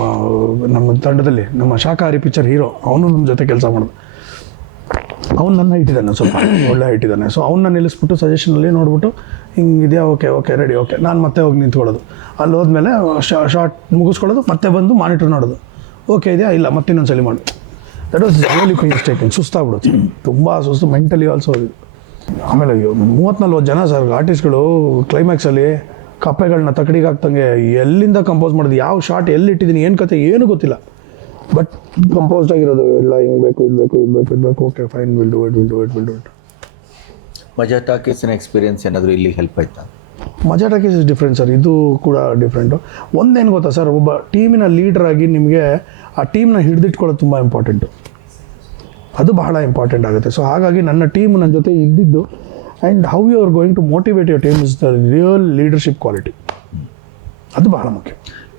[SPEAKER 3] ನಮ್ಮ ತಂಡದಲ್ಲಿ, ನಮ್ಮ ಶಾಕಾಹಾರಿ ಪಿಕ್ಚರ್ ಹೀರೋ ಅವನು ನಮ್ಮ ಜೊತೆ ಕೆಲಸ ಮಾಡೋದು. ಅವ್ನು ನನ್ನ ಇಟ್ಟಿದ್ದಾನೆ ಸ್ವಲ್ಪ, ಒಳ್ಳೆ ಇಟ್ಟಿದ್ದಾನೆ ಸೊ ಅವನ್ನ ನಿಲ್ಲಿಸ್ಬಿಟ್ಟು ಸಜೆಷನಲ್ಲಿ ನೋಡ್ಬಿಟ್ಟು ಹಿಂಗಿದೆಯಾ ಓಕೆ ಓಕೆ ರೆಡಿ ಓಕೆ ನಾನು ಮತ್ತೆ ಹೋಗಿ ನಿಂತ್ಕೊಳ್ಳೋದು. ಅಲ್ಲಿ ಹೋದ್ಮೇಲೆ ಶಾರ್ಟ್ ಮುಗಿಸ್ಕೊಳ್ಳೋದು, ಮತ್ತೆ ಬಂದು ಮಾನಿಟರ್ ನೋಡೋದು. ಓಕೆ ಇದೆಯಾ? ಇಲ್ಲ, ಮತ್ತೆ ಇನ್ನೊಂದು ಸಲ ಮಾಡು ದಟ್ ವಾಸ್ ರಿಯಲಿ ಮಿಸ್ಟೇಕಿಂಗ್ ಸುಸ್ತಾಗ್ಬಿಡುತ್ತೆ. ತುಂಬ ಸುಸ್ತು ಮೆಂಟಲಿ ಆಲ್ಸೋ ಇದು. ಆಮೇಲೆ ಮೂವತ್ತು ನಲ್ವತ್ತು ಜನ ಸರ್ ಆರ್ಟಿಸ್ಟ್ಗಳು ಕ್ಲೈಮ್ಯಾಕ್ಸಲ್ಲಿ ಕಪ್ಪೆಗಳನ್ನ ತಕಡಿಗೆ ಹಾಕ್ತಂಗೆ ಎಲ್ಲಿಂದ ಕಂಪೋಸ್ ಮಾಡೋದು ಯಾವ ಶಾರ್ಟ್ ಎಲ್ಲಿ ಇಟ್ಟಿದ್ದೀನಿ ಏನು ಕತೆ, ಏನು ಗೊತ್ತಿಲ್ಲ. ಬಟ್ ಕಂಪೋಸ್ಡ್ ಆಗಿರೋದು ಎಲ್ಲ ಹಿಂಗೆ ಬೇಕು ಇದು ಬೇಕು ಇದು ಬೇಕು ಇದು ಬೇಕು. Okay fine will do it will do it will do it
[SPEAKER 2] ಮಜಾ ಟಾಕೀಸಿನ ಎಕ್ಸ್ಪೀರಿಯನ್ಸ್ ಏನಾದರೂ ಇಲ್ಲಿ ಹೆಲ್ಪ್ ಆಯ್ತಾ?
[SPEAKER 3] ಮಜಾ ಟಾಕೀಸ್ ಇಸ್ ಡಿಫ್ರೆಂಟ್ ಸರ್ ಇದು ಕೂಡ ಡಿಫ್ರೆಂಟು ಒಂದೇನು ಗೊತ್ತಾ ಸರ್ ಒಬ್ಬ ಟೀಮಿನ ಲೀಡರ್ ಆಗಿ ನಿಮಗೆ ಆ ಟೀಮ್ನ ಹಿಡಿದಿಟ್ಕೊಳ್ಳೋದು ತುಂಬ ಇಂಪಾರ್ಟೆಂಟು ಅದು ಬಹಳ ಇಂಪಾರ್ಟೆಂಟ್ ಆಗುತ್ತೆ. ಸೊ ಹಾಗಾಗಿ ನನ್ನ ಟೀಮ್ ನನ್ನ ಜೊತೆ ಇದ್ದಿದ್ದು and how you are going to motivate your team is the real leadership quality ಅದು ಬಹಳ ಮುಖ್ಯ.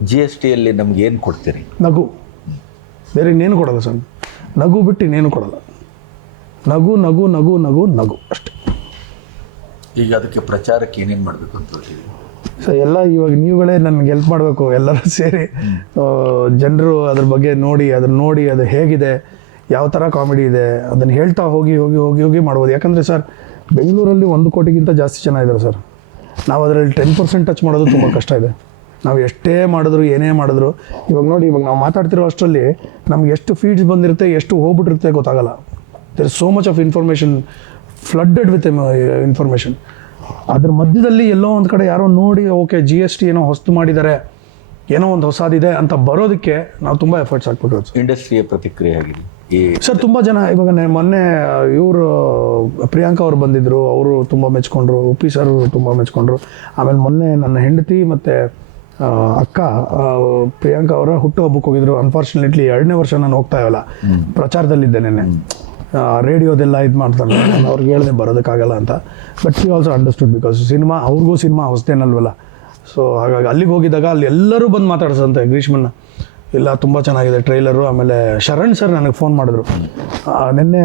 [SPEAKER 2] ಜಿ ಎಸ್ ಟಿಯಲ್ಲಿ ನಮ್ಗೆ ಏನು ಕೊಡ್ತೀರಿ?
[SPEAKER 3] ನಗು. ಬೇರೆ ಇನ್ನೇನು ಕೊಡಲ್ಲ ಸರ್ ನಗು ಬಿಟ್ಟು ಇನ್ನೇನು ಕೊಡಲ್ಲ. ನಗು ನಗು ನಗು ನಗು ನಗು ಅಷ್ಟೆ.
[SPEAKER 2] ಈಗ ಅದಕ್ಕೆ ಪ್ರಚಾರಕ್ಕೆ ಏನೇನು ಮಾಡಬೇಕು ಅಂತ ಹೇಳ್ತೀವಿ
[SPEAKER 3] ಸೊ ಎಲ್ಲ ಇವಾಗ ನೀವುಗಳೇ ನನಗೆ ಹೆಲ್ಪ್ ಮಾಡಬೇಕು. ಎಲ್ಲರೂ ಸೇರಿ ಜನರು ಅದ್ರ ಬಗ್ಗೆ ನೋಡಿ ಅದನ್ನ ನೋಡಿ ಅದು ಹೇಗಿದೆ ಯಾವ ಥರ ಕಾಮಿಡಿ ಇದೆ ಅದನ್ನು ಹೇಳ್ತಾ ಹೋಗಿ ಹೋಗಿ ಹೋಗಿ ಹೋಗಿ ಮಾಡ್ಬೋದು. ಯಾಕಂದರೆ ಸರ್ ಬೆಂಗಳೂರಲ್ಲಿ ಒಂದು ಕೋಟಿಗಿಂತ ಜಾಸ್ತಿ ಜನ ಇದ್ದಾರೆ ಸರ್. ನಾವು ಅದರಲ್ಲಿ ಟೆನ್ ಪರ್ಸೆಂಟ್ ಟಚ್ ಮಾಡೋದು ತುಂಬ ಕಷ್ಟ ಇದೆ. ನಾವು ಎಷ್ಟೇ ಮಾಡಿದ್ರು ಏನೇ ಮಾಡಿದ್ರು ಇವಾಗ ನೋಡಿ ಇವಾಗ ನಾವು ಮಾತಾಡ್ತಿರೋ ಅಷ್ಟರಲ್ಲಿ ನಮ್ಗೆ ಎಷ್ಟು ಫೀಡ್ಸ್ ಬಂದಿರುತ್ತೆ ಎಷ್ಟು ಹೋಗ್ಬಿಟ್ಟಿರುತ್ತೆ ಗೊತ್ತಾಗಲ್ಲ. There is so much of information flooded with information ಅದ್ರ ಮಧ್ಯದಲ್ಲಿ ಎಲ್ಲೋ ಒಂದು ಕಡೆ ಯಾರೋ ನೋಡಿ ಓಕೆ ಜಿ ಎಸ್ ಟಿ ಏನೋ ಹೊಸ್ತು ಮಾಡಿದ್ದಾರೆ ಏನೋ ಒಂದು ಹೊಸದಿದೆ ಅಂತ ಬರೋದಕ್ಕೆ ನಾವು ತುಂಬ ಎಫರ್ಟ್ಸ್ ಹಾಕ್ಬಿಟ್ಟು
[SPEAKER 2] ಇಂಡಸ್ಟ್ರಿಯ ಪ್ರತಿಕ್ರಿಯೆ ಆಗಿದೆ.
[SPEAKER 3] ಸರ್ ತುಂಬ ಜನ ಇವಾಗ ಮೊನ್ನೆ ಇವರು ಪ್ರಿಯಾಂಕಾ ಅವ್ರು ಬಂದಿದ್ರು ಅವರು ತುಂಬ ಮೆಚ್ಕೊಂಡ್ರು ಉಪ್ಪಿ ಸರ್ ತುಂಬ ಮೆಚ್ಕೊಂಡ್ರು. ಆಮೇಲೆ ಮೊನ್ನೆ ನನ್ನ ಹೆಂಡತಿ ಮತ್ತು ಅಕ್ಕ ಪ್ರಿಯಾಂಕಾ ಅವರ ಹುಟ್ಟುಹಬ್ಬಕ್ಕೆ ಹೋಗಿದ್ರು. ಅನ್ಫಾರ್ಚುನೇಟ್ಲಿ ಎರಡನೇ ವರ್ಷ ನಾನು ಹೋಗ್ತಾ ಇವಲ್ಲ ಪ್ರಚಾರದಲ್ಲಿದ್ದೆ ನೆನ್ನೆ. ರೇಡಿಯೋದೆಲ್ಲ ಇದು ಮಾಡ್ತಾನೆ. ಅವ್ರಿಗೆ ಹೇಳಿದೆ, ಬರೋದಕ್ಕಾಗಲ್ಲ ಅಂತ. But she also understood because cinema, ಅವ್ರಿಗೂ ಸಿನಿಮಾ ಹೊಸ್ತೇನಲ್ವಲ್ಲ ಸೊ ಹಾಗಾಗಿ ಅಲ್ಲಿಗೆ ಹೋಗಿದ್ದಾಗ ಅಲ್ಲಿ ಎಲ್ಲರೂ ಬಂದು ಮಾತಾಡ್ಸಂತೆ ಗ್ರೀಷ್ಮನ್ನ. ಇಲ್ಲ ತುಂಬ ಚೆನ್ನಾಗಿದೆ ಟ್ರೈಲರು ಆಮೇಲೆ ಶರಣ್ ಸರ್ ನನಗೆ ಫೋನ್ ಮಾಡಿದ್ರು. ನಿನ್ನೆ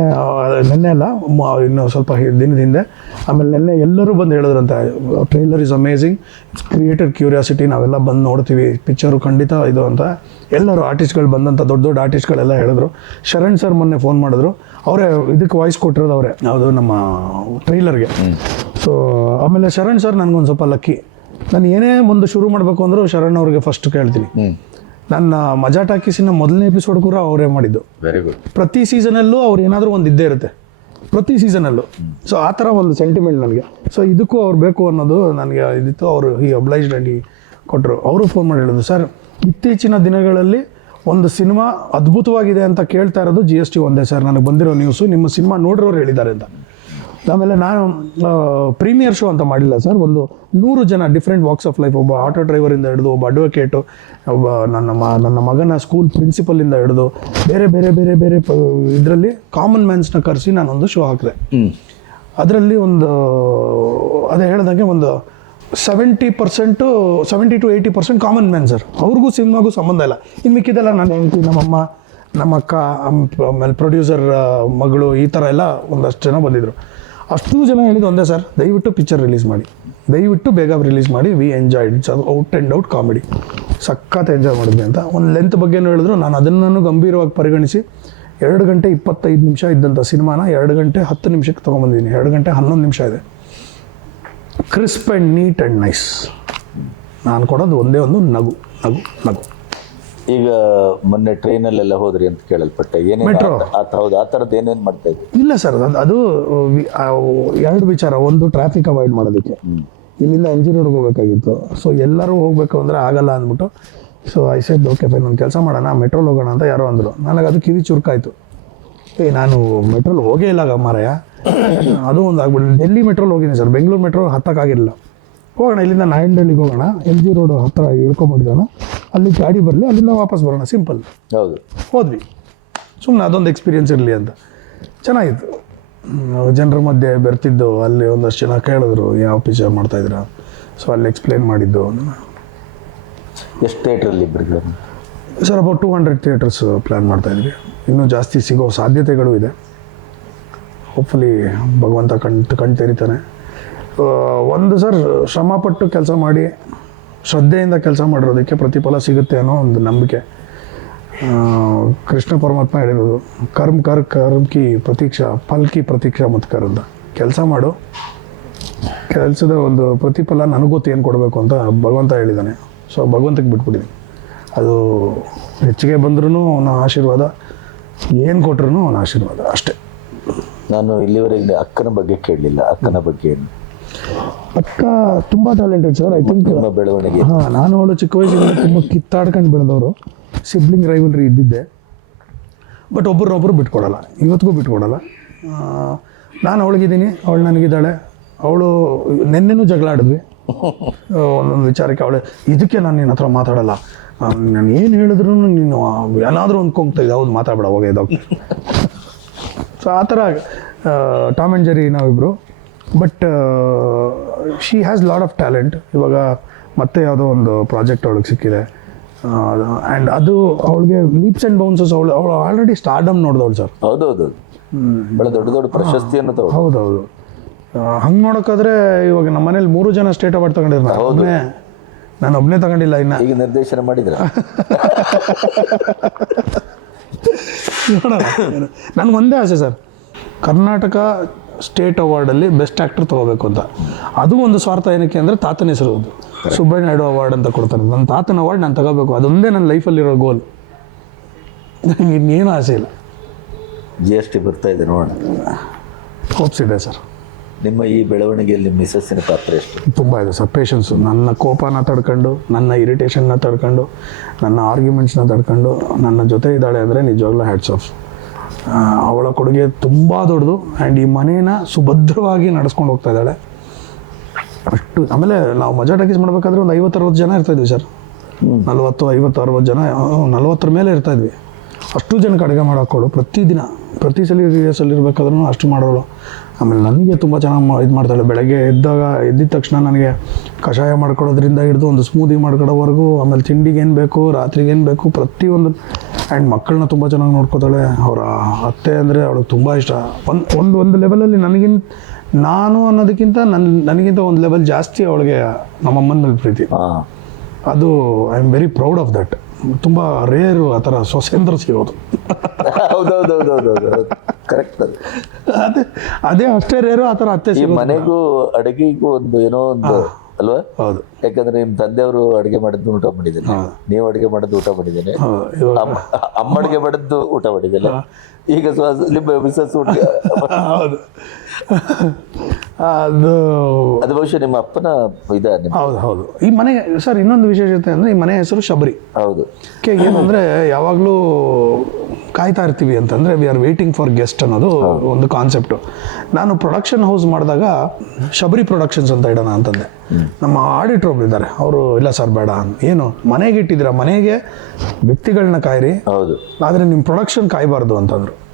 [SPEAKER 3] ನಿನ್ನೆ ಅಲ್ಲ ಇನ್ನು ಸ್ವಲ್ಪ ದಿನದ ಹಿಂದೆ. ಆಮೇಲೆ ನಿನ್ನೆ ಎಲ್ಲರೂ ಬಂದು ಹೇಳಿದ್ರಂತೆ trailer is amazing it's created curiosity ನಾವೆಲ್ಲ ಬಂದು ನೋಡ್ತೀವಿ. ಪಿಕ್ಚರು ಖಂಡಿತ ಇದು ಅಂತ. ಎಲ್ಲರೂ ಆರ್ಟಿಸ್ಟ್ಗಳು ಬಂದಂಥ ದೊಡ್ಡ ದೊಡ್ಡ ಆರ್ಟಿಸ್ಟ್ಗಳೆಲ್ಲ ಹೇಳಿದ್ರು. ಶರಣ್ ಸರ್ ಮೊನ್ನೆ ಫೋನ್ ಮಾಡಿದ್ರು. ಅವರೇ ಇದಕ್ಕೆ ವಾಯ್ಸ್ ಕೊಟ್ಟಿರೋದು ಅವರೇ. ಯಾವುದು ನಮ್ಮ ಟ್ರೈಲರ್ಗೆ ಸೊ ಆಮೇಲೆ ಶರಣ್ ಸರ್ ನನಗೊಂದು ಸ್ವಲ್ಪ ಲಕ್ಕಿ ನಾನು ಏನೇ ಮುಂದೆ ಶುರು ಮಾಡಬೇಕು ಅಂದರೂ ಶರಣ್ ಅವ್ರಿಗೆ ಫಸ್ಟ್ ಕೇಳ್ತೀನಿ. ನನ್ನ ಮಜಾ ಟಾಕೀಸಿನ ಮೊದಲನೇ ಎಪಿಸೋಡ್ ಕೂಡ ಅವರೇ ಮಾಡಿದ್ದು.
[SPEAKER 2] ವೆರಿ ಗುಡ್
[SPEAKER 3] ಪ್ರತಿ ಸೀಸನಲ್ಲೂ ಅವ್ರು ಏನಾದರೂ ಒಂದು ಇದ್ದೇ ಇರುತ್ತೆ. ಪ್ರತಿ ಸೀಸನಲ್ಲೂ ಸೊ ಆ ಥರ ಒಂದು ಸೆಂಟಿಮೆಂಟ್ ನನಗೆ. ಸೊ ಇದಕ್ಕೂ ಅವ್ರು ಬೇಕು ಅನ್ನೋದು ನನಗೆ ಇದಿತ್ತು. ಅವರು ಈ ಅಬ್ಲೈಸ್ಡ್ ಆಗಿ ಕೊಟ್ಟರು ಅವರು ಫೋನ್ ಮಾಡಿ ಹೇಳಿದ್ರು ಸರ್ ಇತ್ತೀಚಿನ ದಿನಗಳಲ್ಲಿ ಒಂದು ಸಿನಿಮಾ ಅದ್ಭುತವಾಗಿದೆ ಅಂತ ಕೇಳ್ತಾ ಇರೋದು ಜಿ ಎಸ್ ಟಿ ಒಂದೇ ಸರ್. ನನಗೆ ಬಂದಿರೋ ನ್ಯೂಸು ನಿಮ್ಮ ಸಿನಿಮಾ ನೋಡಿರೋರು ಹೇಳಿದ್ದಾರೆ ಅಂತ. ಆಮೇಲೆ ನಾನು ಪ್ರೀಮಿಯರ್ ಶೋ ಅಂತ ಮಾಡಿಲ್ಲ ಸರ್ ಒಂದು ನೂರು ಜನ ಡಿಫ್ರೆಂಟ್ ವಾಕ್ಸ್ ಆಫ್ ಲೈಫ್ ಒಬ್ಬ ಆಟೋ ಡ್ರೈವರಿಂದ ಹಿಡಿದು ಒಬ್ಬ ಅಡ್ವೊಕೇಟು ಒಬ್ಬ ನನ್ನ ಮ ನನ್ನ ಮಗನ ಸ್ಕೂಲ್ ಪ್ರಿನ್ಸಿಪಲಿಂದ ಹಿಡಿದು ಬೇರೆ ಬೇರೆ ಬೇರೆ ಬೇರೆ ಇದರಲ್ಲಿ ಕಾಮನ್ ಮ್ಯಾನ್ಸ್ನ ಕರೆಸಿ ನಾನೊಂದು ಶೋ ಹಾಕಿದೆ. ಅದರಲ್ಲಿ ಒಂದು ಅದೇ ಹೇಳ್ದಂಗೆ ಒಂದು seventy percent seventy to eighty percent common man sir ಅವ್ರಿಗೂ ಸಿನಿಮಾಗೂ ಸಂಬಂಧ ಇಲ್ಲ. ಇನ್ನು ಮಿಕ್ಕಿದೆಲ್ಲ ನಾನು ಹೆಂಡತಿ ನಮ್ಮಮ್ಮ ನಮ್ಮ ಅಕ್ಕ ಆಮ್- ಆಮೇಲೆ ಪ್ರೊಡ್ಯೂಸರ್ ಮಗಳು ಈ ಥರ ಎಲ್ಲ ಒಂದಷ್ಟು ಜನ ಬಂದಿದ್ದರು ಅಷ್ಟು ಜನ ಹೇಳಿದ್ದು ಒಂದೇ ಸರ್, ದಯವಿಟ್ಟು ಪಿಕ್ಚರ್ ರಿಲೀಸ್ ಮಾಡಿ. ದಯವಿಟ್ಟು ಬೇಗ ರಿಲೀಸ್ ಮಾಡಿ we enjoyed it's out and out comedy ಸಖತ್ ಎಂಜಾಯ್ ಮಾಡಿದ್ವಿ ಅಂತ. ಒಂದು ಲೆಂತ್ ಬಗ್ಗೆನೂ ಹೇಳಿದ್ರು. ನಾನು ಅದನ್ನು ಗಂಭೀರವಾಗಿ ಪರಿಗಣಿಸಿ, ಎರಡು ಗಂಟೆ ಇಪ್ಪತ್ತೈದು ನಿಮಿಷ ಇದ್ದಂಥ ಸಿನಿಮಾನ ಎರಡು ಗಂಟೆ ಹತ್ತು ನಿಮಿಷಕ್ಕೆ ತೊಗೊಂಬಂದಿದ್ದೀನಿ. ಎರಡು ಗಂಟೆ ಹನ್ನೊಂದು ನಿಮಿಷ ಇದೆ. Crisp and neat and nice ನಾನು ಕೊಡೋದು ಒಂದೇ ಒಂದು ನಗು ನಗು ನಗು.
[SPEAKER 2] ಈಗ ಮೊನ್ನೆ ಟ್ರೈನಲ್ಲೆಲ್ಲ ಹೋದ್ರಿ ಅಂತ ಕೇಳಲ್ಪಟ್ಟೆ. ಏನೇನು
[SPEAKER 3] ಆ
[SPEAKER 2] ಆತ ಹೌದು ಆ ಥರದ್ದು ಏನೇನು ಮಾಡ್ತಾ ಇದ್ರಿ?
[SPEAKER 3] ಇಲ್ಲ ಸರ್ ಅದು ಎರಡು ವಿಚಾರ. ಒಂದು ಟ್ರಾಫಿಕ್ ಅವಾಯ್ಡ್ ಮಾಡೋದಕ್ಕೆ. ಇಲ್ಲಿಂದ ಇಂಜಿನಿಯರ್ಗೆ ಹೋಗ್ಬೇಕಾಗಿತ್ತು. ಸೊ ಎಲ್ಲರೂ ಹೋಗ್ಬೇಕು ಅಂದರೆ ಆಗಲ್ಲ ಅಂದ್ಬಿಟ್ಟು so I said okay fine ಒಂದು ಕೆಲಸ ಮಾಡೋಣ ಮೆಟ್ರೋಲ್ ಹೋಗೋಣ ಅಂತ ಯಾರೋ ಅಂದರು. ನನಗೆ ಅದು ಕಿವಿ ಚುರುಕಾಯ್ತು. ಏ ನಾನು ಮೆಟ್ರೋಲ್ ಹೋಗೇ ಇಲ್ಲ ಮಾರಾಯ. ಅದು ಒಂದು ಆಗ್ಬಿಟ್ಟು ಡೆಲ್ಲಿ ಮೆಟ್ರೋಲ್ ಹೋಗಿದ್ದೀನಿ ಸರ್. ಬೆಂಗಳೂರು ಮೆಟ್ರೋ ಹತ್ತಕ್ಕಾಗಿರಲಿಲ್ಲ. ಹೋಗೋಣ ಇಲ್ಲಿಂದ ನಾಯಂಡಳ್ಳಿಗೆ ಹೋಗೋಣ. ಎಲ್ ಜಿ ರೋಡ್ ಹತ್ತಿರ ಇಳ್ಕೊಂಬಿಟ್ಟಿದ್ದಾನ ಅಲ್ಲಿ ಗಾಡಿ ಬರಲಿ ಅಲ್ಲಿಂದ ವಾಪಸ್ ಬರೋಣ ಸಿಂಪಲ್.
[SPEAKER 2] ಹೌದು.
[SPEAKER 3] ಹೋದ್ವಿ. ಸುಮ್ಮನೆ ಅದೊಂದು ಎಕ್ಸ್ಪೀರಿಯನ್ಸ್ ಇರಲಿ ಅಂತ. ಚೆನ್ನಾಗಿತ್ತು. ಜನರ ಮಧ್ಯೆ ಬೆರ್ತಿದ್ದು ಅಲ್ಲಿ ಒಂದಷ್ಟು ಜನ ಕೇಳಿದ್ರು ಯಾವ ಪಿಕ್ಚರ್ ಮಾಡ್ತಾಯಿದ್ರ ಸೊ ಅಲ್ಲಿ ಎಕ್ಸ್ಪ್ಲೇನ್ ಮಾಡಿದ್ದು.
[SPEAKER 2] ಎಷ್ಟು ಥಿಯೇಟ್ರಲ್ಲಿ
[SPEAKER 3] sir about two hundred theatres plan ಮಾಡ್ತಾಯಿದ್ವಿ ಇನ್ನೂ ಜಾಸ್ತಿ ಸಿಗೋ ಸಾಧ್ಯತೆಗಳು ಇದೆ. ಹೋಪ್ಫುಲಿ ಭಗವಂತ ಕಣ್ ಕಣ್ ತೆರಿತಾನೆ ಒಂದು ಸರ್ ಶ್ರಮಪಟ್ಟು ಕೆಲಸ ಮಾಡಿ ಶ್ರದ್ಧೆಯಿಂದ ಕೆಲಸ ಮಾಡಿರೋದಕ್ಕೆ ಪ್ರತಿಫಲ ಸಿಗುತ್ತೆ ಅನ್ನೋ ಒಂದು ನಂಬಿಕೆ. ಕೃಷ್ಣ ಪರಮಾತ್ಮ ಹೇಳಿರೋದು, ಕರ್ಮ್ ಕರ್, ಕರ್ಮ್ ಕಿ ಪ್ರತೀಕ್ಷಾ, ಫಲ್ ಕಿ ಪ್ರತೀಕ್ಷಾ ಮತ್ತು ಕೆಲಸ ಮಾಡು. ಕೆಲಸದ ಒಂದು ಪ್ರತಿಫಲ ನನಗೊತ್ತು ಗೊತ್ತು ಏನು ಕೊಡಬೇಕು ಅಂತ ಭಗವಂತ ಹೇಳಿದ್ದಾನೆ ಸೊ ಭಗವಂತಕ್ಕೆ ಬಿಟ್ಬಿಟ್ಟಿದ್ದೀನಿ ಅದು ಹೆಚ್ಚಿಗೆ ಬಂದ್ರೂ ಅವನ ಆಶೀರ್ವಾದ, ಏನು ಕೊಟ್ರು ಅವನ ಆಶೀರ್ವಾದ ಅಷ್ಟೇ.
[SPEAKER 2] ನಾನು ಇಲ್ಲಿವರೆಗೆ ಅಕ್ಕನ ಬಗ್ಗೆ ಕೇಳಲಿಲ್ಲ. ಅಕ್ಕನ ಬಗ್ಗೆ
[SPEAKER 3] ಅಕ್ಕ ತುಂಬ ಟ್ಯಾಲೆಂಟೆಡ್ ಸರ್ ಐ ಥಿಂಕ್
[SPEAKER 2] ಬೆಳವಣಿಗೆ.
[SPEAKER 3] ಹಾಂ ನಾನು ಅವಳು ಚಿಕ್ಕ ವಯಸ್ಸಿನಿಂದ ತುಂಬ ಕಿತ್ತಾಡ್ಕೊಂಡು ಬೆಳೆದವರು ಸಿಬ್ಲಿಂಗ್ ರೈವಲ್ರಿ ಇದ್ದಿದ್ದೆ. ಬಟ್ ಒಬ್ಬರನ್ನೊಬ್ಬರು ಬಿಟ್ಕೊಡಲ್ಲ ಇವತ್ತಿಗೂ ಬಿಟ್ಕೊಡಲ್ಲ. ನಾನು ಅವಳಿಗಿದ್ದೀನಿ ಅವಳು ನನಗಿದ್ದಾಳೆ. ಅವಳು ನಿನ್ನೆನೂ ಜಗಳ ಆಡಿದ್ವಿ. ಒಂದೊಂದು ವಿಚಾರಕ್ಕೆ ಅವಳು ಇದಕ್ಕೆ ನಾನು ನಿನ್ನ ಹತ್ರ ಮಾತಾಡಲ್ಲ. ನಾನು ಏನು ಹೇಳಿದ್ರು ನೀನು ಏನಾದರೂ ಅಂದ್ಕೊಂತ ಇದೆ ಹೌದು ಮಾತಾಡಬೇಡ ಹೋಗಿ ಸೊ ಆ ಥರ ಟಾಮ್ ಆ್ಯಂಡ್ ಜೆರಿ ನಾವಿಬ್ಬರು but she has lot of talent ಇವಾಗ ಮತ್ತೆ ಯಾವುದೋ ಒಂದು ಪ್ರಾಜೆಕ್ಟ್ ಅವಳಿಗೆ ಸಿಕ್ಕಿದೆ. ಆ್ಯಂಡ್ ಅದು ಅವಳಿಗೆ ಲೀಪ್ಸ್ ಆ್ಯಂಡ್ ಬೌನ್ಸಸ್ ಅವಳು ಅವಳು ಆಲ್ರೆಡಿ ಸ್ಟಾರ್ಡಮ್ ನೋಡಿದವಳು ಸರ್
[SPEAKER 2] ಹೌದೌದು. ಬಹಳ ದೊಡ್ಡ ದೊಡ್ಡ ಪ್ರಶಸ್ತಿಯನ್ನು ಹೌದು
[SPEAKER 3] ಹೌದೌದು. ಹಂಗೆ ನೋಡೋಕ್ಕಾದ್ರೆ ಇವಾಗ ನಮ್ಮ ಮನೇಲಿ ಮೂರು ಜನ ಸ್ಟೇಟ್ ಅವಾರ್ಡ್
[SPEAKER 2] ತಗೊಂಡಿರ್ತಾರೆ.
[SPEAKER 3] ಒಬ್ಬನೇ ನಾನು ಒಬ್ಬನೇ ತಗೊಂಡಿಲ್ಲ ಇನ್ನು.
[SPEAKER 2] ಈಗ ನಿರ್ದೇಶನ ಮಾಡಿದ್ರ?
[SPEAKER 3] ನೋಡೋಣ. ನನಗೊಂದೇ ಒಂದೇ ಆಸೆ ಸರ್ ಕರ್ನಾಟಕ ಸ್ಟೇಟ್ ಅವಾರ್ಡಲ್ಲಿ ಬೆಸ್ಟ್ ಆ್ಯಕ್ಟರ್ ತೊಗೋಬೇಕು ಅಂತ. ಅದು ಒಂದು ಸ್ವಾರ್ಥ ಏನಕ್ಕೆ ಅಂದರೆ ತಾತನ ಹೆಸರು ಅದು. ಸುಬ್ಬಣ್ಣ ನಾಯ್ಡು ಅವಾರ್ಡ್ ಅಂತ ಕೊಡ್ತಾರೆ. ನನ್ನ ತಾತನ ಅವಾರ್ಡ್ ನಾನು ತಗೋಬೇಕು. ಅದೊಂದೇ ನನ್ನ ಲೈಫಲ್ಲಿರೋ ಗೋಲ್ ನನಗೆ ಇನ್ನೇನು ಆಸೆ ಇಲ್ಲ.
[SPEAKER 2] ಜಿ ಎಸ್ ಟಿ ಬರ್ತಾ ಇದೆ ನೋಡೋಣ.
[SPEAKER 3] ಹೋಪ್ಸ್ ಇದೆ ಸರ್
[SPEAKER 2] ನಿಮ್ಮ ಈ ಬೆಳವಣಿಗೆಯಲ್ಲಿ ಮಿಸಸ್ಸಿನ ಪಾತ್ರ ಎಷ್ಟು?
[SPEAKER 3] ತುಂಬ ಇದೆ ಸರ್ ಪೇಷನ್ಸು ನನ್ನ ಕೋಪನ ತಡ್ಕೊಂಡು ನನ್ನ ಇರಿಟೇಷನ್ನ ತಡ್ಕೊಂಡು ನನ್ನ ಆರ್ಗ್ಯುಮೆಂಟ್ಸ್ನ ತಡ್ಕೊಂಡು ನನ್ನ ಜೊತೆ ಇದ್ದಾಳೆ ಅಂದರೆ ನಿಜವಾಗ್ಲೂ ಹ್ಯಾಟ್ಸ್ ಆಫ್ ಅವಳ ಕೊಡುಗೆ ತುಂಬ ದೊಡ್ಡದು. ಆ್ಯಂಡ್ ಈ ಮನೇನ ಸುಭದ್ರವಾಗಿ ನಡೆಸ್ಕೊಂಡು ಹೋಗ್ತಾ ಇದ್ದಾಳೆ. ಅಷ್ಟು ಆಮೇಲೆ ನಾವು ಮಜಾ ಟಾಕೀಸ್ ಮಾಡಬೇಕಾದ್ರೆ ಒಂದು ಐವತ್ತು ಅರವತ್ತು ಜನ ಇರ್ತಾಯಿದ್ವಿ ಸರ್. ನಲ್ವತ್ತು ಐವತ್ತು ಅರವತ್ತು ಜನ ನಲ್ವತ್ತರ ಮೇಲೆ ಇರ್ತಾಯಿದ್ವಿ ಅಷ್ಟು ಜನಕ್ಕೆ ಅಡುಗೆ ಪ್ರತಿ ಪ್ರತಿದಿನ ಪ್ರತಿ ಸಲ ರಿಹರ್ಸಲ್ ಇರಬೇಕಾದ್ರೂ ಅಷ್ಟು ಮಾಡೋಳು ಆಮೇಲೆ ನನಗೆ ತುಂಬ ಚೆನ್ನಾಗಿ ಇದು ಮಾಡ್ತಾಳೆ. ಬೆಳಗ್ಗೆ ಎದ್ದಾಗ ಎದ್ದಿದ ತಕ್ಷಣ ನನಗೆ ಕಷಾಯ ಮಾಡ್ಕೊಡೋದ್ರಿಂದ ಹಿಡಿದು ಒಂದು ಸ್ಮೂದಿ ಮಾಡ್ಕೊಡೋವರೆಗೂ ಆಮೇಲೆ ತಿಂಡಿಗೆ ಏನು ಬೇಕು ರಾತ್ರಿಗೆ ಏನು ಬೇಕು ಪ್ರತಿಯೊಂದು ಆ್ಯಂಡ್ ಮಕ್ಕಳನ್ನ ತುಂಬ ಚೆನ್ನಾಗಿ ನೋಡ್ಕೋತಾಳೆ. ಅವರ ಅತ್ತೆ ಅಂದರೆ ಅವಳಿಗೆ ತುಂಬ ಇಷ್ಟ. ಒಂದು ಒಂದು ಒಂದು ಲೆವೆಲಲ್ಲಿ ನನಗಿಂತ ನಾನು ಅನ್ನೋದಕ್ಕಿಂತ ನನ್ನ ನನಗಿಂತ ಒಂದು ಲೆವೆಲ್ ಜಾಸ್ತಿ ಅವಳಿಗೆ ನಮ್ಮಮ್ಮನ ಮೇಲೆ ಪ್ರೀತಿ. ಅದು I am very proud of that ತುಂಬ ರೇರು ಆ ಥರ ಸ್ವಸೇಂದ್ರ ಸಿಗೋದು.
[SPEAKER 2] ಹೌದೌದೌದೌದೌದು. ಕರೆಕ್ಟ್ ಅದು.
[SPEAKER 3] ಅದೇ ಅಷ್ಟೇ ರೇರು ಆ ಥರ ಅತ್ತೆ
[SPEAKER 2] ಮನೆಗೂ ಅಡುಗೆಗೂ ಒಂದು ಏನೋ ಒಂದು ಅಲ್ವಾ?
[SPEAKER 3] ಹೌದು.
[SPEAKER 2] ಯಾಕಂದ್ರೆ ನಿಮ್ ತಂದೆಯವರು ಅಡುಗೆ ಮಾಡಿದ್ದು ಊಟ ಮಾಡಿದ್ದೇನೆ. ನೀವು ಅಡುಗೆ ಮಾಡಿದ್ದು ಊಟ ಮಾಡಿದ್ದೇನೆ. ಅಮ್ಮ ಅಮ್ಮ ಅಡುಗೆ ಮಾಡಿದ್ದು ಊಟ ಮಾಡಿದ್ದೇನೆ. ಈಗ ನಿಮ್ಮ ಮಿಸಸ್ ಊಟ
[SPEAKER 3] ಹೌದು. ಅದು
[SPEAKER 2] ಅದು ಬಹುಶಃ ನಿಮ್ಮ ಅಪ್ಪನ ಇದ
[SPEAKER 3] ಹೌದು ಹೌದು. ಈ ಮನೆ ಸರ್ ಇನ್ನೊಂದು ವಿಶೇಷತೆ ಅಂದರೆ ಈ ಮನೆ ಹೆಸರು ಶಬರಿ.
[SPEAKER 2] ಹೌದು.
[SPEAKER 3] ಕೆ ಏನಂದರೆ ಯಾವಾಗಲೂ ಕಾಯ್ತಾ ಇರ್ತೀವಿ ಅಂತಂದರೆ we are waiting for guest ಅನ್ನೋದು ಒಂದು ಕಾನ್ಸೆಪ್ಟು ನಾನು ಪ್ರೊಡಕ್ಷನ್ ಹೌಸ್ ಮಾಡಿದಾಗ ಶಬರಿ ಪ್ರೊಡಕ್ಷನ್ಸ್ ಅಂತ ಇಡೋಣ ಅಂತಂದೆ. ನಮ್ಮ ಆಡಿಟ್ರ್ ಒಬ್ರು ಇದ್ದಾರೆ. ಅವರು ಇಲ್ಲ ಸರ್ ಬೇಡ. ಏನು? ಮನೆಗೆ ಇಟ್ಟಿದ್ದೀರಾ? ಮನೆಗೆ ವ್ಯಕ್ತಿಗಳನ್ನ ಕಾಯಿರಿ.
[SPEAKER 2] ಹೌದು.
[SPEAKER 3] ಆದರೆ ನಿಮ್ಮ ಪ್ರೊಡಕ್ಷನ್ ಕಾಯಬಾರ್ದು ಅಂತಂದರು.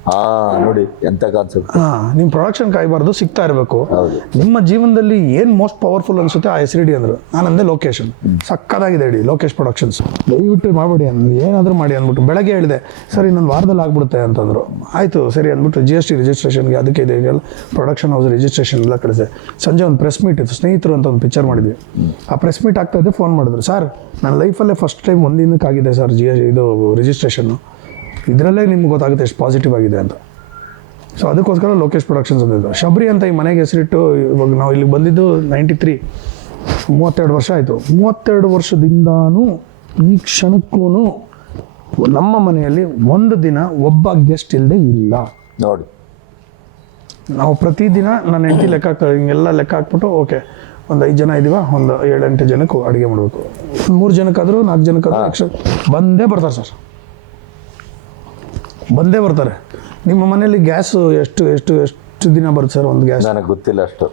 [SPEAKER 2] ನೋಡಿ ಎಂತ ಕಾನ್ಸೆಪ್ಟ್
[SPEAKER 3] ನಿಮ್ಮ ಪ್ರೊಡಕ್ಷನ್ ಕಾಯಬಾರ್ದು ಸಿಗ್ತಾ ಇರಬೇಕು. ನಿಮ್ಮ ಜೀವನದಲ್ಲಿ ಏನು ಮೋಸ್ಟ್ ಪವರ್ಫುಲ್ ಅನ್ಸುತ್ತೆ ಆ ಹೆಸರಿಡಿ ಅಂದರು. ನಾನು ಅಂದೆ ಲೊಕೇಶನ್ ಸಕ್ಕದಾಗಿದೆ ಹೇಳಿ ಲೋಕೇಶ್ ಪ್ರೊಡಕ್ಷನ್ಸ್ ದಯವಿಟ್ಟು ಮಾಡಬೇಡಿ ಅಂದ್ ಏನಾದರೂ ಮಾಡಿ ಅಂದ್ಬಿಟ್ಟು. ಬೆಳಗ್ಗೆ ಹೇಳಿದೆ ಸರ್ ಇನ್ನೊಂದು ವಾರದಲ್ಲಿ ಆಗ್ಬಿಡುತ್ತೆ ಅಂತಂದರು. ಆಯಿತು ಸರಿ ಅಂದ್ಬಿಟ್ಟು ಜಿ ಎಸ್ ಟಿ ರಿಜಿಸ್ಟ್ರೇಷನ್ಗೆ ಅದಕ್ಕೆ ಇದೆ ಪ್ರೊಡಕ್ಷನ್ ಹೌಸ್ ರಿಜಿಸ್ಟ್ರೇಷನ್ ಎಲ್ಲ ಕಳಿಸಿದೆ ಸಂಜೆ ಒಂದು ಪ್ರೆಸ್ ಮೀಟ್ ಇತ್ತು ಸ್ನೇಹಿತರು ಅಂತ ಒಂದು ಪಿಕ್ಚರ್ ಮಾಡಿದ್ವಿ. ಆ ಪ್ರೆಸ್ ಮೀಟ್ ಆಗ್ತಾ ಇದ್ದೆ ಫೋನ್ ಮಾಡಿದ್ರು. ಸರ್ ನನ್ನ ಲೈಫಲ್ಲೇ ಫಸ್ಟ್ ಟೈಮ್ ಒಂದಿನಕ್ಕಾಗಿದೆ ದಿನಕ್ಕಾಗಿದೆ ಸರ್ ಜಿ ಎಸ್ ಇದು ರಿಜಿಸ್ಟ್ರೇಷನ್ನು ಇದರಲ್ಲೇ ನಿಮ್ಗೆ ಗೊತ್ತಾಗುತ್ತೆ ಎಷ್ಟು ಪಾಸಿಟಿವ್ ಆಗಿದೆ ಅಂತ. ಸೊ ಅದಕ್ಕೋಸ್ಕರ ಲೋಕೇಶ್ ಪ್ರೊಡಕ್ಷನ್ಸ್ ಅಂತ ಶಬರಿ ಅಂತ ಈ ಮನೆಗೆ ಹೆಸರಿಟ್ಟು ಇವಾಗ ನಾವು ಇಲ್ಲಿಗೆ ಬಂದಿದ್ದು ನೈಂಟಿ ತ್ರೀ ಮೂವತ್ತೆರಡು ವರ್ಷ ಆಯಿತು. ಮೂವತ್ತೆರಡು ವರ್ಷದಿಂದಾನು ಈ ಕ್ಷಣಕ್ಕೂ ನಮ್ಮ ಮನೆಯಲ್ಲಿ ಒಂದು ದಿನ ಒಬ್ಬ ಗೆಸ್ಟ್ ಇಲ್ಲದೆ ಇಲ್ಲ.
[SPEAKER 2] ನೋಡಿ.
[SPEAKER 3] ನಾವು ಪ್ರತಿದಿನ ನನ್ನ ಹೆಂಡತಿ ಲೆಕ್ಕ ಹಾಕ ಹಿಂಗೆಲ್ಲ ಲೆಕ್ಕ ಹಾಕ್ಬಿಟ್ಟು ಓಕೆ ಒಂದು ಐದು ಜನ ಇದೀವ ಒಂದು ಏಳೆಂಟು ಜನಕ್ಕೂ ಅಡುಗೆ ಮಾಡಬೇಕು. ಮೂರು ಜನಕ್ಕಾದರೂ ನಾಲ್ಕು ಜನಕ್ಕಾದರೂ ಬಂದೇ ಬರ್ತಾರೆ ಸರ್. ಬಂದೇ ಬರ್ತಾರೆ. ನಿಮ್ಮ ಮನೇಲಿ ಗ್ಯಾಸ್ ಎಷ್ಟು ಎಷ್ಟು ಎಷ್ಟು ದಿನ ಬರುತ್ತೆ ಸರ್ ಒಂದು ಗ್ಯಾಸ್?
[SPEAKER 2] ನನಗೆ ಗೊತ್ತಿಲ್ಲ ಅಷ್ಟು.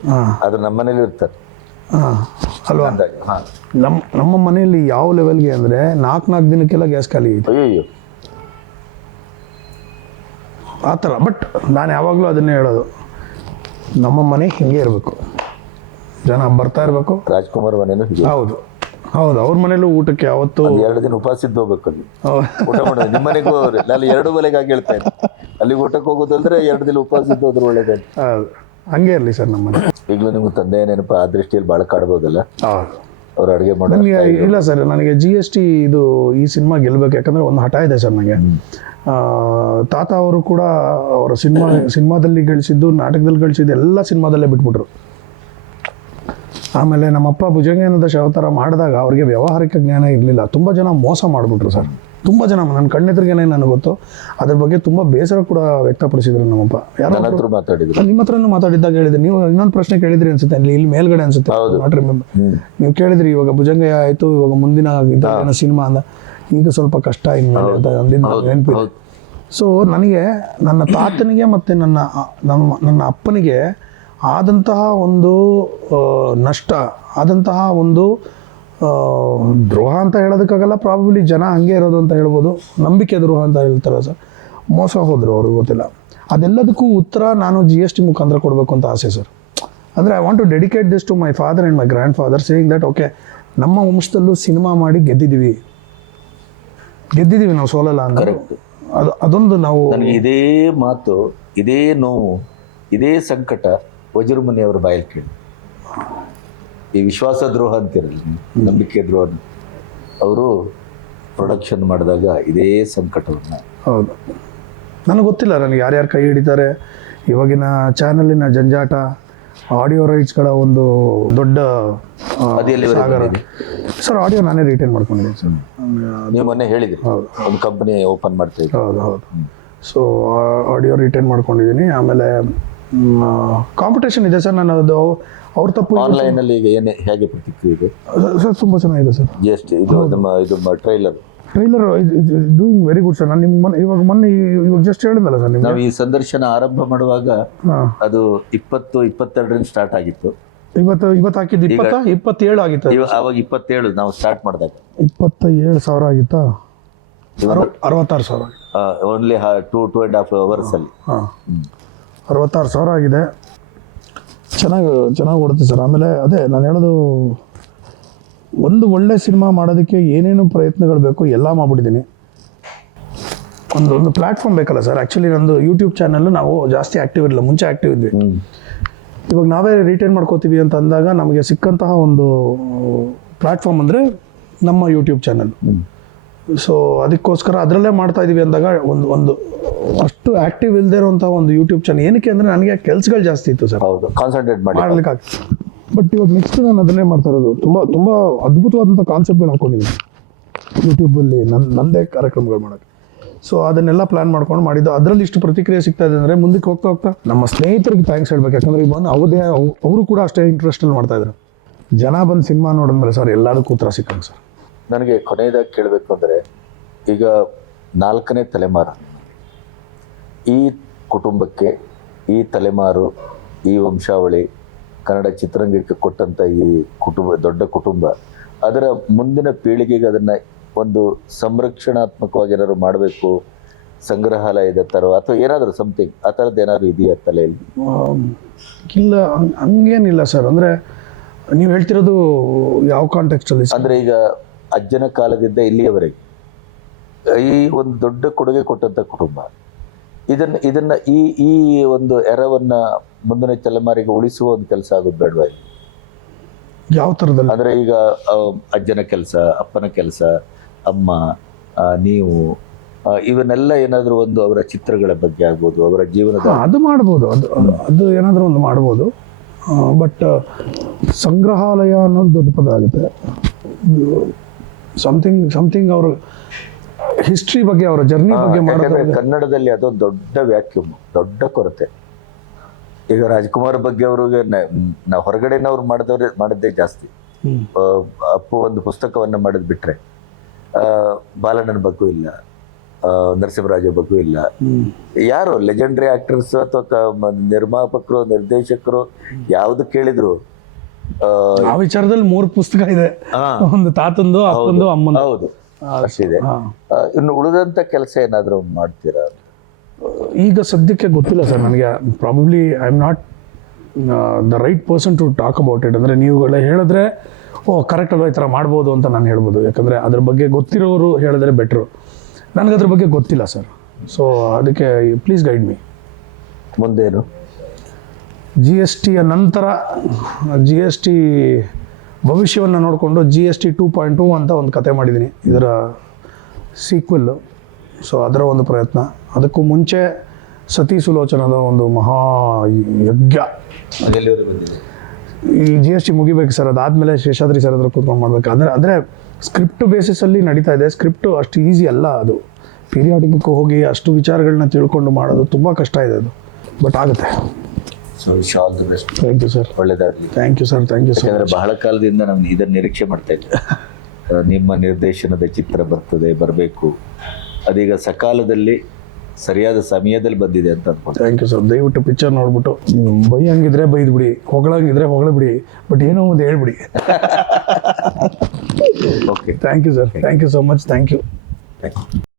[SPEAKER 2] ಅದು ನಮ್ಮ ಮನೇಲಿ ಇರ್ತಾರೆ
[SPEAKER 3] ಹಾಂ ಅಲ್ವಾ? ನಮ್ಮ ನಮ್ಮ ಮನೆಯಲ್ಲಿ ಯಾವ ಲೆವೆಲ್ಗೆ ಅಂದರೆ ನಾಲ್ಕು ನಾಲ್ಕು ದಿನಕ್ಕೆಲ್ಲ ಗ್ಯಾಸ್ ಖಾಲಿ
[SPEAKER 2] ಅಯ್ಯೋ
[SPEAKER 3] ಆ ಥರ. ಬಟ್ ನಾನು ಯಾವಾಗಲೂ ಅದನ್ನೇ ಹೇಳೋದು. ನಮ್ಮ ಮನೆ ಹಿಂಗೆ ಇರಬೇಕು. ಜನ ಬರ್ತಾ ಇರಬೇಕು.
[SPEAKER 2] ರಾಜ್ಕುಮಾರ್ ಮನೇನು
[SPEAKER 3] ಹೌದು. ಹೌದು ಅವ್ರ ಮನೇಲೂ ಊಟಕ್ಕೆ ಯಾವತ್ತು
[SPEAKER 2] ಎರಡು ದಿನ ಉಪವಾಸ ಇದ್ದು ಹೋಗ್ಬೇಕು ಅಲ್ಲಿ. ಊಟ ಮಾಡೋದು. ನಿಮ್ಮ ಮನೆಗೂ ಹೋಗ್ರಿ ನಾನು ಎರಡು ಮನೆಗಾಗಿ ಹೇಳ್ತಾ ಇದ್ದೆ. ಅಲ್ಲಿಗೆ ಊಟಕ್ಕೆ ಹೋಗೋದಂದ್ರೆ ಎರಡು ದಿನ ಉಪವಾಸ ಇದ್ದು ಹೋದ್ರೆ
[SPEAKER 3] ಒಳ್ಳೇದೇ ಹಂಗೆ ಇರಲಿ ಸರ್ ನಮ್ಮ ಮನೆ.
[SPEAKER 2] ಈಗಲೂ ನಿಮ್ಗೆ ತಂದೆ ನೆನಪು ಆ ದೃಷ್ಟಿಯಲ್ಲಿ ಭಾಳ ಕಾಡ್ಬೋದಲ್ಲ?
[SPEAKER 3] ಹೌದು.
[SPEAKER 2] ಅವ್ರು ಅಡುಗೆ ಮಾಡೋ
[SPEAKER 3] ಇಲ್ಲ ಸರ್ ನನಗೆ ಜಿ ಎಸ್ ಟಿ ಇದು ಈ ಸಿನಿಮಾ ಗೆಲ್ಲಬೇಕು ಯಾಕಂದ್ರೆ ಒಂದು ಹಠ ಇದೆ ಸರ್ ನನಗೆ. ಆ, ತಾತ ಅವರು ಕೂಡ ಅವರ ಸಿನಿಮಾ ಸಿನಿಮಾದಲ್ಲಿ ಗಳಿಸಿದ್ದು ನಾಟಕದಲ್ಲಿ ಗಳಿಸಿದ್ದು ಎಲ್ಲ ಸಿನಿಮಾದಲ್ಲೇ ಬಿಟ್ಬಿಟ್ರು. ಆಮೇಲೆ ನಮ್ಮಪ್ಪ ಭುಜಂಗೇನದ ಶವತಾರ ಮಾಡಿದಾಗ ಅವ್ರಿಗೆ ವ್ಯವಹಾರಿಕ ಜ್ಞಾನ ಇರಲಿಲ್ಲ. ತುಂಬ ಜನ ಮೋಸ ಮಾಡಿಬಿಟ್ರು ಸರ್. ತುಂಬ ಜನ ನನ್ನ ಕಣ್ಣೆದ್ರಿಗೇನೆ ನನಗೆ ಗೊತ್ತು. ಅದ್ರ ಬಗ್ಗೆ ತುಂಬ ಬೇಸರ ಕೂಡ ವ್ಯಕ್ತಪಡಿಸಿದ್ರು ನಮ್ಮಪ್ಪ ಯಾರು
[SPEAKER 2] ಮಾತಾಡಿದ್ರು.
[SPEAKER 3] ನಿಮ್ಮ ಹತ್ರನೂ ಮಾತಾಡಿದ್ದಾಗ ಹೇಳಿದ್ರೆ. ನೀವು ಇನ್ನೊಂದು ಪ್ರಶ್ನೆ ಕೇಳಿದ್ರಿ ಅನ್ಸುತ್ತೆ. ಅಲ್ಲಿ ಇಲ್ಲಿ ಮೇಲ್ಗಡೆ ಅನ್ಸುತ್ತೆ. ನೀವು ಕೇಳಿದ್ರಿ ಇವಾಗ ಭುಜಂಗ ಆಯ್ತು ಇವಾಗ ಮುಂದಿನ ಇದೇನೋ ಸಿನಿಮಾ ಅಂದ. ಈಗ ಸ್ವಲ್ಪ ಕಷ್ಟ ಇನ್ಮೇಲೆ ಅಂತ ಅಂದಿದ್ದು ನೆನಪಿದೆ. ಸೊ ನನಗೆ ನನ್ನ ತಾತನಿಗೆ ಮತ್ತು ನನ್ನ ನಮ್ಮ ನನ್ನ ಅಪ್ಪನಿಗೆ ಆದಂತಹ ಒಂದು ನಷ್ಟ ಆದಂತಹ ಒಂದು ದ್ರೋಹ ಅಂತ ಹೇಳೋದಕ್ಕಾಗಲ್ಲ. ಪ್ರಾಬಬ್ಲಿ ಜನ ಹಂಗೆ ಇರೋದು ಅಂತ ಹೇಳ್ಬೋದು. ನಂಬಿಕೆ ದ್ರೋಹ ಅಂತ ಹೇಳ್ತಾರೆ ಸರ್. ಮೋಸ ಹೋದರು ಅವ್ರಿಗೆ ಗೊತ್ತಿಲ್ಲ. ಅದೆಲ್ಲದಕ್ಕೂ ಉತ್ತರ ನಾನು ಜಿ ಎಸ್ ಟಿ ಮುಖಾಂತರ ಕೊಡಬೇಕು ಅಂತ ಆಸೆ ಸರ್. ಅಂದರೆ I want to dedicate this to my father and my grandfather saying that okay ನಮ್ಮ ವಂಶದಲ್ಲೂ ಸಿನಿಮಾ ಮಾಡಿ ಗೆದ್ದಿದ್ದೀವಿ ಗೆದ್ದಿದ್ದೀವಿ ನಾವು ಸೋಲಲ್ಲ ಅಂತ. ಅದು ಅದೊಂದು ನಾವು
[SPEAKER 2] ಇದೇ ಮಾತು ಇದೇ ನೋವು ಇದೇ ಸಂಕಟ ವಜ್ರಮುನಿಯವರ ಬಾಯಲ್ಲಿ ಕೇಳಿ. ಈ ವಿಶ್ವಾಸ ದ್ರೋಹ ಅಂತಿರಲಿ ನಂಬಿಕೆ ದ್ರೋಹ ಅವರು ಪ್ರೊಡಕ್ಷನ್ ಮಾಡಿದಾಗ ಇದೇ ಸಂಕಟವನ್ನು.
[SPEAKER 3] ಹೌದು. ನನಗೆ ಗೊತ್ತಿಲ್ಲ ನನಗೆ ಯಾರ್ಯಾರು ಕೈ ಹಿಡಿತಾರೆ. ಇವಾಗಿನ ಚಾನಲಿನ ಜಂಜಾಟ ಆಡಿಯೋ ರೈಟ್ಸ್ಗಳ ಒಂದು ದೊಡ್ಡ? ಸರ್ ಆಡಿಯೋ ನಾನೇ ರಿಟೈನ್ ಮಾಡ್ಕೊಂಡಿದ್ದೀನಿ ಸರ್.
[SPEAKER 2] ನೀವು ಮೊನ್ನೆ ಹೇಳಿದ್ರಿ. ಒಂದು ಕಂಪ್ನಿ ಓಪನ್ ಮಾಡ್ತಾ
[SPEAKER 3] ಹೌದು ಹೌದು. ಸೊ ಆಡಿಯೋ ರಿಟೈನ್ ಮಾಡ್ಕೊಂಡಿದ್ದೀನಿ. ಆಮೇಲೆ ಕಾಂಪಿಟೇಷನ್ ಇದೆ ಸರ್ ನಾನು ಅದು ಅವ್ರ ತಪ್ಪು
[SPEAKER 2] ಆನ್ಲೈನ್ ಅಲ್ಲಿ ಈಗ ಏನೇ ಹೇಗೆ ಪ್ರತಿಕ್ರಿಯೆ ಇದೆ?
[SPEAKER 3] ಸರ್ ತುಂಬ ಚೆನ್ನಾಗಿದೆ ಸರ್.
[SPEAKER 2] ಜಿ ಎಸ್ ಟಿ ಇದು ನಮ್ಮ ಇದು trailer
[SPEAKER 3] trailer doing very good sir ನಾನು ನಿಮ್ಗೆ ಮೊನ್ನೆ ಇವಾಗ ಮೊನ್ನೆ ಇವಾಗ ಜಸ್ಟ್ ಹೇಳಿದ್ನಲ್ಲ ಸರ್
[SPEAKER 2] ನಾವು ಈ ಸಂದರ್ಶನ ಆರಂಭ ಮಾಡುವಾಗ ಅದು ಇಪ್ಪತ್ತು ಇಪ್ಪತ್ತೆರಡರಿಂದ ಸ್ಟಾರ್ಟ್ ಆಗಿತ್ತು.
[SPEAKER 3] ಇವತ್ತು ಇವತ್ತು ಹಾಕಿದ್ದು ಇಪ್ಪತ್ತ? ಇಪ್ಪತ್ತೇಳು ಆಗಿತ್ತು.
[SPEAKER 2] ಇವ ಅವಾಗ ಇಪ್ಪತ್ತೇಳು ನಾವು ಸ್ಟಾರ್ಟ್ ಮಾಡಿದಾಗ.
[SPEAKER 3] ಇಪ್ಪತ್ತ ಏಳು ಸಾವಿರ ಆಗಿತ್ತಾ? ಅರವತ್ತಾರು ಸಾವಿರ
[SPEAKER 2] only two two and half ಅವರ್ಸಲ್ಲಿ
[SPEAKER 3] ಹಾಂ. ಅರವತ್ತಾರು ಸಾವಿರ ಆಗಿದೆ. ಚೆನ್ನಾಗಿ ಚೆನ್ನಾಗಿ ಓಡುತ್ತೆ ಸರ್. ಆಮೇಲೆ ಅದೇ ನಾನು ಹೇಳೋದು ಒಂದು ಒಳ್ಳೆ ಸಿನಿಮಾ ಮಾಡೋದಕ್ಕೆ ಏನೇನು ಪ್ರಯತ್ನಗಳು ಬೇಕು ಎಲ್ಲ ಮಾಡಿಬಿಟ್ಟಿದ್ದೀನಿ. ಒಂದು ಒಂದು ಪ್ಲ್ಯಾಟ್ಫಾರ್ಮ್ ಬೇಕಲ್ಲ ಸರ್. ಆ್ಯಕ್ಚುಲಿ ನಂದು ಯೂಟ್ಯೂಬ್ ಚಾನಲ್ಲು ನಾವು ಜಾಸ್ತಿ ಆ್ಯಕ್ಟಿವ್ ಇರಲಿಲ್ಲ ಮುಂಚೆ ಆ್ಯಕ್ಟಿವ್ ಇದ್ವಿ. ಇವಾಗ ನಾವೇ ರಿಟೈನ್ ಮಾಡ್ಕೋತೀವಿ ಅಂತ ಅಂದಾಗ ನಮಗೆ ಸಿಕ್ಕಂತಹ ಒಂದು ಪ್ಲ್ಯಾಟ್ಫಾರ್ಮ್ ಅಂದರೆ ನಮ್ಮ ಯೂಟ್ಯೂಬ್ ಚಾನಲ್ ಸೊ ಅದಕ್ಕೋಸ್ಕರ ಅದರಲ್ಲೇ ಮಾಡ್ತಾ ಇದ್ದೀವಿ ಅಂದಾಗ ಒಂದು ಒಂದು ಅಷ್ಟು ಆಕ್ಟಿವ್ ಇಲ್ಲದೆ ಇರುವಂಥ ಒಂದು ಯೂಟ್ಯೂಬ್ ಚಾನಲ್ ಏನಕ್ಕೆ ಅಂದರೆ ನನಗೆ ಕೆಲಸಗಳು ಜಾಸ್ತಿ ಇತ್ತು ಸರ್.
[SPEAKER 2] ಹೌದು ಕಾನ್ಸಂಟ್ರೇಟ್ ಮಾಡಿ.
[SPEAKER 3] ಮಾಡ್ಲಿಕ್ಕೆ ಬಟ್ ಇವಾಗ ನೆಕ್ಸ್ಟ್ ನಾನು ಅದನ್ನೇ ಮಾಡ್ತಾ ಇರೋದು. ತುಂಬ ತುಂಬ ಅದ್ಭುತವಾದಂಥ ಕಾನ್ಸೆಪ್ಟ್ಗಳು ಹಾಕೊಂಡಿದ್ದೀನಿ ಯೂಟ್ಯೂಬಲ್ಲಿ ನನ್ನ ನನ್ನದೇ ಕಾರ್ಯಕ್ರಮಗಳು ಮಾಡೋಕ್ಕೆ ಸೊ ಅದನ್ನೆಲ್ಲ ಪ್ಲಾನ್ ಮಾಡ್ಕೊಂಡು ಮಾಡಿದ್ದು. ಅದರಲ್ಲಿ ಇಷ್ಟು ಪ್ರತಿಕ್ರಿಯೆ ಸಿಗ್ತಾ ಇದೆ ಅಂದರೆ ಮುಂದಕ್ಕೆ ಹೋಗ್ತಾ ಹೋಗ್ತಾ ನಮ್ಮ ಸ್ನೇಹಿತರಿಗೆ ಥ್ಯಾಂಕ್ಸ್ ಹೇಳ್ಬೇಕು. ಯಾಕಂದರೆ ಇವನ್ ಬಂದು ಅವ್ರದೇ ಅವರು ಕೂಡ ಅಷ್ಟೇ ಇಂಟ್ರೆಸ್ಟಲ್ಲಿ ಮಾಡ್ತಾ ಇದ್ರು. ಜನ ಬಂದು ಸಿನಿಮಾ ನೋಡಿದ್ಮೇಲೆ ಸರ್ ಎಲ್ಲದಕ್ಕೂ ಉತ್ತರ ಸಿಕ್ಕಂಗೆ ಸರ್.
[SPEAKER 2] ನನಗೆ ಕೊನೆಯದಾಗಿ ಕೇಳಬೇಕು ಅಂದರೆ ಈಗ ನಾಲ್ಕನೇ ತಲೆಮಾರು. ಈ ಕುಟುಂಬಕ್ಕೆ ಈ ತಲೆಮಾರು ಈ ವಂಶಾವಳಿ ಕನ್ನಡ ಚಿತ್ರರಂಗಕ್ಕೆ ಕೊಟ್ಟಂಥ ಈ ಕುಟುಂಬ ದೊಡ್ಡ ಕುಟುಂಬ ಅದರ ಮುಂದಿನ ಪೀಳಿಗೆಗೆ ಅದನ್ನು ಒಂದು ಸಂರಕ್ಷಣಾತ್ಮಕವಾಗಿ ಏನಾದ್ರು ಮಾಡಬೇಕು ಸಂಗ್ರಹಾಲಯದ ಥರ ಅಥವಾ ಏನಾದರೂ ಸಮಥಿಂಗ್ ಆ ಥರದ್ದು ಏನಾದರೂ ಇದೆಯಾ ತಲೆಯಲ್ಲಿ?
[SPEAKER 3] ಇಲ್ಲ ಹಂಗ್- ಹಂಗೇನಿಲ್ಲ ಸರ್. ಅಂದರೆ ನೀವು ಹೇಳ್ತಿರೋದು ಯಾವ ಕಾಂಟೆಕ್ಸ್ಟಲ್ಲಿ
[SPEAKER 2] ಅಂದರೆ ಈಗ ಅಜ್ಜನ ಕಾಲದಿಂದ ಇಲ್ಲಿಯವರೆಗೆ ಈ ಒಂದು ದೊಡ್ಡ ಕೊಡುಗೆ ಕೊಟ್ಟಂಥ ಕುಟುಂಬ. ಇದನ್ನ ಇದನ್ನ ಈ ಈ ಒಂದು ಎರವನ್ನ ಮುಂದಿನ ತಲೆಮಾರಿಗೆ ಉಳಿಸುವ ಒಂದು ಕೆಲಸ ಆಗೋದು ಬೇಡವಾ
[SPEAKER 3] ಯಾವ ಥರದಲ್ಲಿ?
[SPEAKER 2] ಅಂದ್ರೆ ಈಗ ಅಜ್ಜನ ಕೆಲಸ ಅಪ್ಪನ ಕೆಲಸ ಅಮ್ಮ ನೀವು ಇವನ್ನೆಲ್ಲ ಏನಾದರೂ ಒಂದು ಅವರ ಚಿತ್ರಗಳ ಬಗ್ಗೆ ಆಗ್ಬೋದು ಅವರ ಜೀವನದ
[SPEAKER 3] ಅದು ಮಾಡ್ಬೋದು. ಅದು ಅದು- ಅದು ಏನಾದರೂ ಒಂದು ಮಾಡ್ಬೋದು. ಬಟ್ ಸಂಗ್ರಹಾಲಯ ಅನ್ನೋದು ದೊಡ್ಡ ಪದ ಆಗುತ್ತೆ. ಸಮಥಿಂಗ್ ಸಮಥಿಂಗ್ ಅವರು ಹಿಸ್ಟ್ರಿ ಬಗ್ಗೆ ಅವರ ಜರ್ನಿ ಬಗ್ಗೆ ಮಾಡಿದ್ರೆ
[SPEAKER 2] ಕನ್ನಡದಲ್ಲಿ ಅದೊಂದು ದೊಡ್ಡ ವ್ಯಾಕ್ಯೂಮ್ ದೊಡ್ಡ ಕೊರತೆ. ಈಗ ರಾಜ್ಕುಮಾರ್ ಬಗ್ಗೆ ಅವ್ರಿಗೆ ನಾವು ಹೊರಗಡೆನವ್ರು ಮಾಡಿದವ್ರೆ ಮಾಡಿದ್ದೇ ಜಾಸ್ತಿ. ಅಪ್ಪು ಒಂದು ಪುಸ್ತಕವನ್ನ ಮಾಡಿದ್ ಬಿಟ್ರೆ ಆ, ಬಾಲಣ್ಣನ ಬಗ್ಗೂ ಇಲ್ಲ ಆ, ನರಸಿಂಹರಾಜ ಬಗ್ಗೂ ಇಲ್ಲ. ಯಾರು ಲೆಜೆಂಡ್ರಿ ಆಕ್ಟರ್ಸ್ ಅಥವಾ ನಿರ್ಮಾಪಕರು ನಿರ್ದೇಶಕರು ಯಾವ್ದು ಕೇಳಿದ್ರು ಆ,
[SPEAKER 3] ವಿಚಾರದಲ್ಲಿ ಮೂರು ಪುಸ್ತಕ ಇದೆ. ಒಂದು ತಾತಂದು ಅಪ್ಪಂದು
[SPEAKER 2] ಹೌದು. ಅಷ್ಟಿದೆ. ಇನ್ನು ಉಳಿದಂತ ಕೆಲಸ ಏನಾದರೂ ಮಾಡ್ತೀರಾ?
[SPEAKER 3] ಈಗ ಸದ್ಯಕ್ಕೆ ಗೊತ್ತಿಲ್ಲ ಸರ್ ನನಗೆ. Probably I am not the right person to talk about it ಅಂದರೆ ನೀವುಗಳ ಹೇಳಿದ್ರೆ ಓ ಕರೆಕ್ಟ್ ಅಲ್ವಾ ಈ ಥರ ಮಾಡ್ಬೋದು ಅಂತ ನಾನು ಹೇಳ್ಬೋದು. ಯಾಕಂದರೆ ಅದ್ರ ಬಗ್ಗೆ ಗೊತ್ತಿರೋರು ಹೇಳಿದ್ರೆ ಬೆಟ್ರು ನನಗೆ ಅದ್ರ ಬಗ್ಗೆ ಗೊತ್ತಿಲ್ಲ ಸರ್. ಸೊ ಅದಕ್ಕೆ ಪ್ಲೀಸ್ ಗೈಡ್ ಮೀ
[SPEAKER 2] ಮುಂದೇನು?
[SPEAKER 3] ಜಿ ಎಸ್ ಟಿಯ ನಂತರ ಜಿ ಎಸ್ ಟಿ ಭವಿಷ್ಯವನ್ನು ನೋಡಿಕೊಂಡು G S T two point two ಅಂತ ಒಂದು ಕತೆ ಮಾಡಿದ್ದೀನಿ. ಇದರ ಸೀಕ್ವೆಲ್ಲು ಸೊ ಅದರ ಒಂದು ಪ್ರಯತ್ನ. ಅದಕ್ಕೂ ಮುಂಚೆ ಸತಿ ಸುಲೋಚನದ ಒಂದು ಮಹಾ ಯಜ್ಞ. ಈ ಜಿ ಎಸ್ ಟಿ ಮುಗಿಬೇಕು ಸರ್. ಅದಾದಮೇಲೆ ಶೇಷಾದ್ರಿ ಸರ್ ಹತ್ರ ಕೂತ್ಕೊಂಡು ಮಾಡಬೇಕು. ಅಂದರೆ ಅಂದರೆ ಸ್ಕ್ರಿಪ್ಟ್ ಬೇಸಿಸಲ್ಲಿ ನಡೀತಾ ಇದೆ. ಸ್ಕ್ರಿಪ್ಟು ಅಷ್ಟು ಈಸಿ ಅಲ್ಲ ಅದು. ಪೀರಿಯಾಡಿಕಕ್ಕೆ ಹೋಗಿ ಅಷ್ಟು ವಿಚಾರಗಳನ್ನ ತಿಳ್ಕೊಂಡು ಮಾಡೋದು ತುಂಬ ಕಷ್ಟ ಇದೆ ಅದು. ಬಟ್ ಆಗುತ್ತೆ.
[SPEAKER 2] So wish all the best
[SPEAKER 3] thank you sir
[SPEAKER 2] ಒಳ್ಳೇದಾಗಲಿ.
[SPEAKER 3] Thank you sir thank you sir
[SPEAKER 2] ಯಾಕಂದ್ರೆ ಬಹಳ ಕಾಲದಿಂದ ನಾನು ಇದನ್ನು ನಿರೀಕ್ಷೆ ಮಾಡ್ತಾ ಇದ್ದೆ. ನಿಮ್ಮ ನಿರ್ದೇಶನದ ಚಿತ್ರ ಬರ್ತದೆ ಬರಬೇಕು. ಅದೀಗ ಸಕಾಲದಲ್ಲಿ ಸರಿಯಾದ ಸಮಯದಲ್ಲಿ ಬಂದಿದೆ ಅಂತ ಅನ್ಕೊಂಡು
[SPEAKER 3] ಥ್ಯಾಂಕ್ ಯು ಸರ್ ದಯವಿಟ್ಟು ಪಿಕ್ಚರ್ ನೋಡ್ಬಿಟ್ಟು ಬೈಯಂಗಿದ್ರೆ ಬೈದು ಬಿಡಿ ಹೊಗಳಂಗಿದ್ರೆ ಹೊಗಳ ಬಿಡಿ ಬಟ್ ಏನೋ ಒಂದು ಹೇಳ್ಬಿಡಿ.
[SPEAKER 2] Okay
[SPEAKER 3] thank you sir thank you so much thank you
[SPEAKER 2] thank you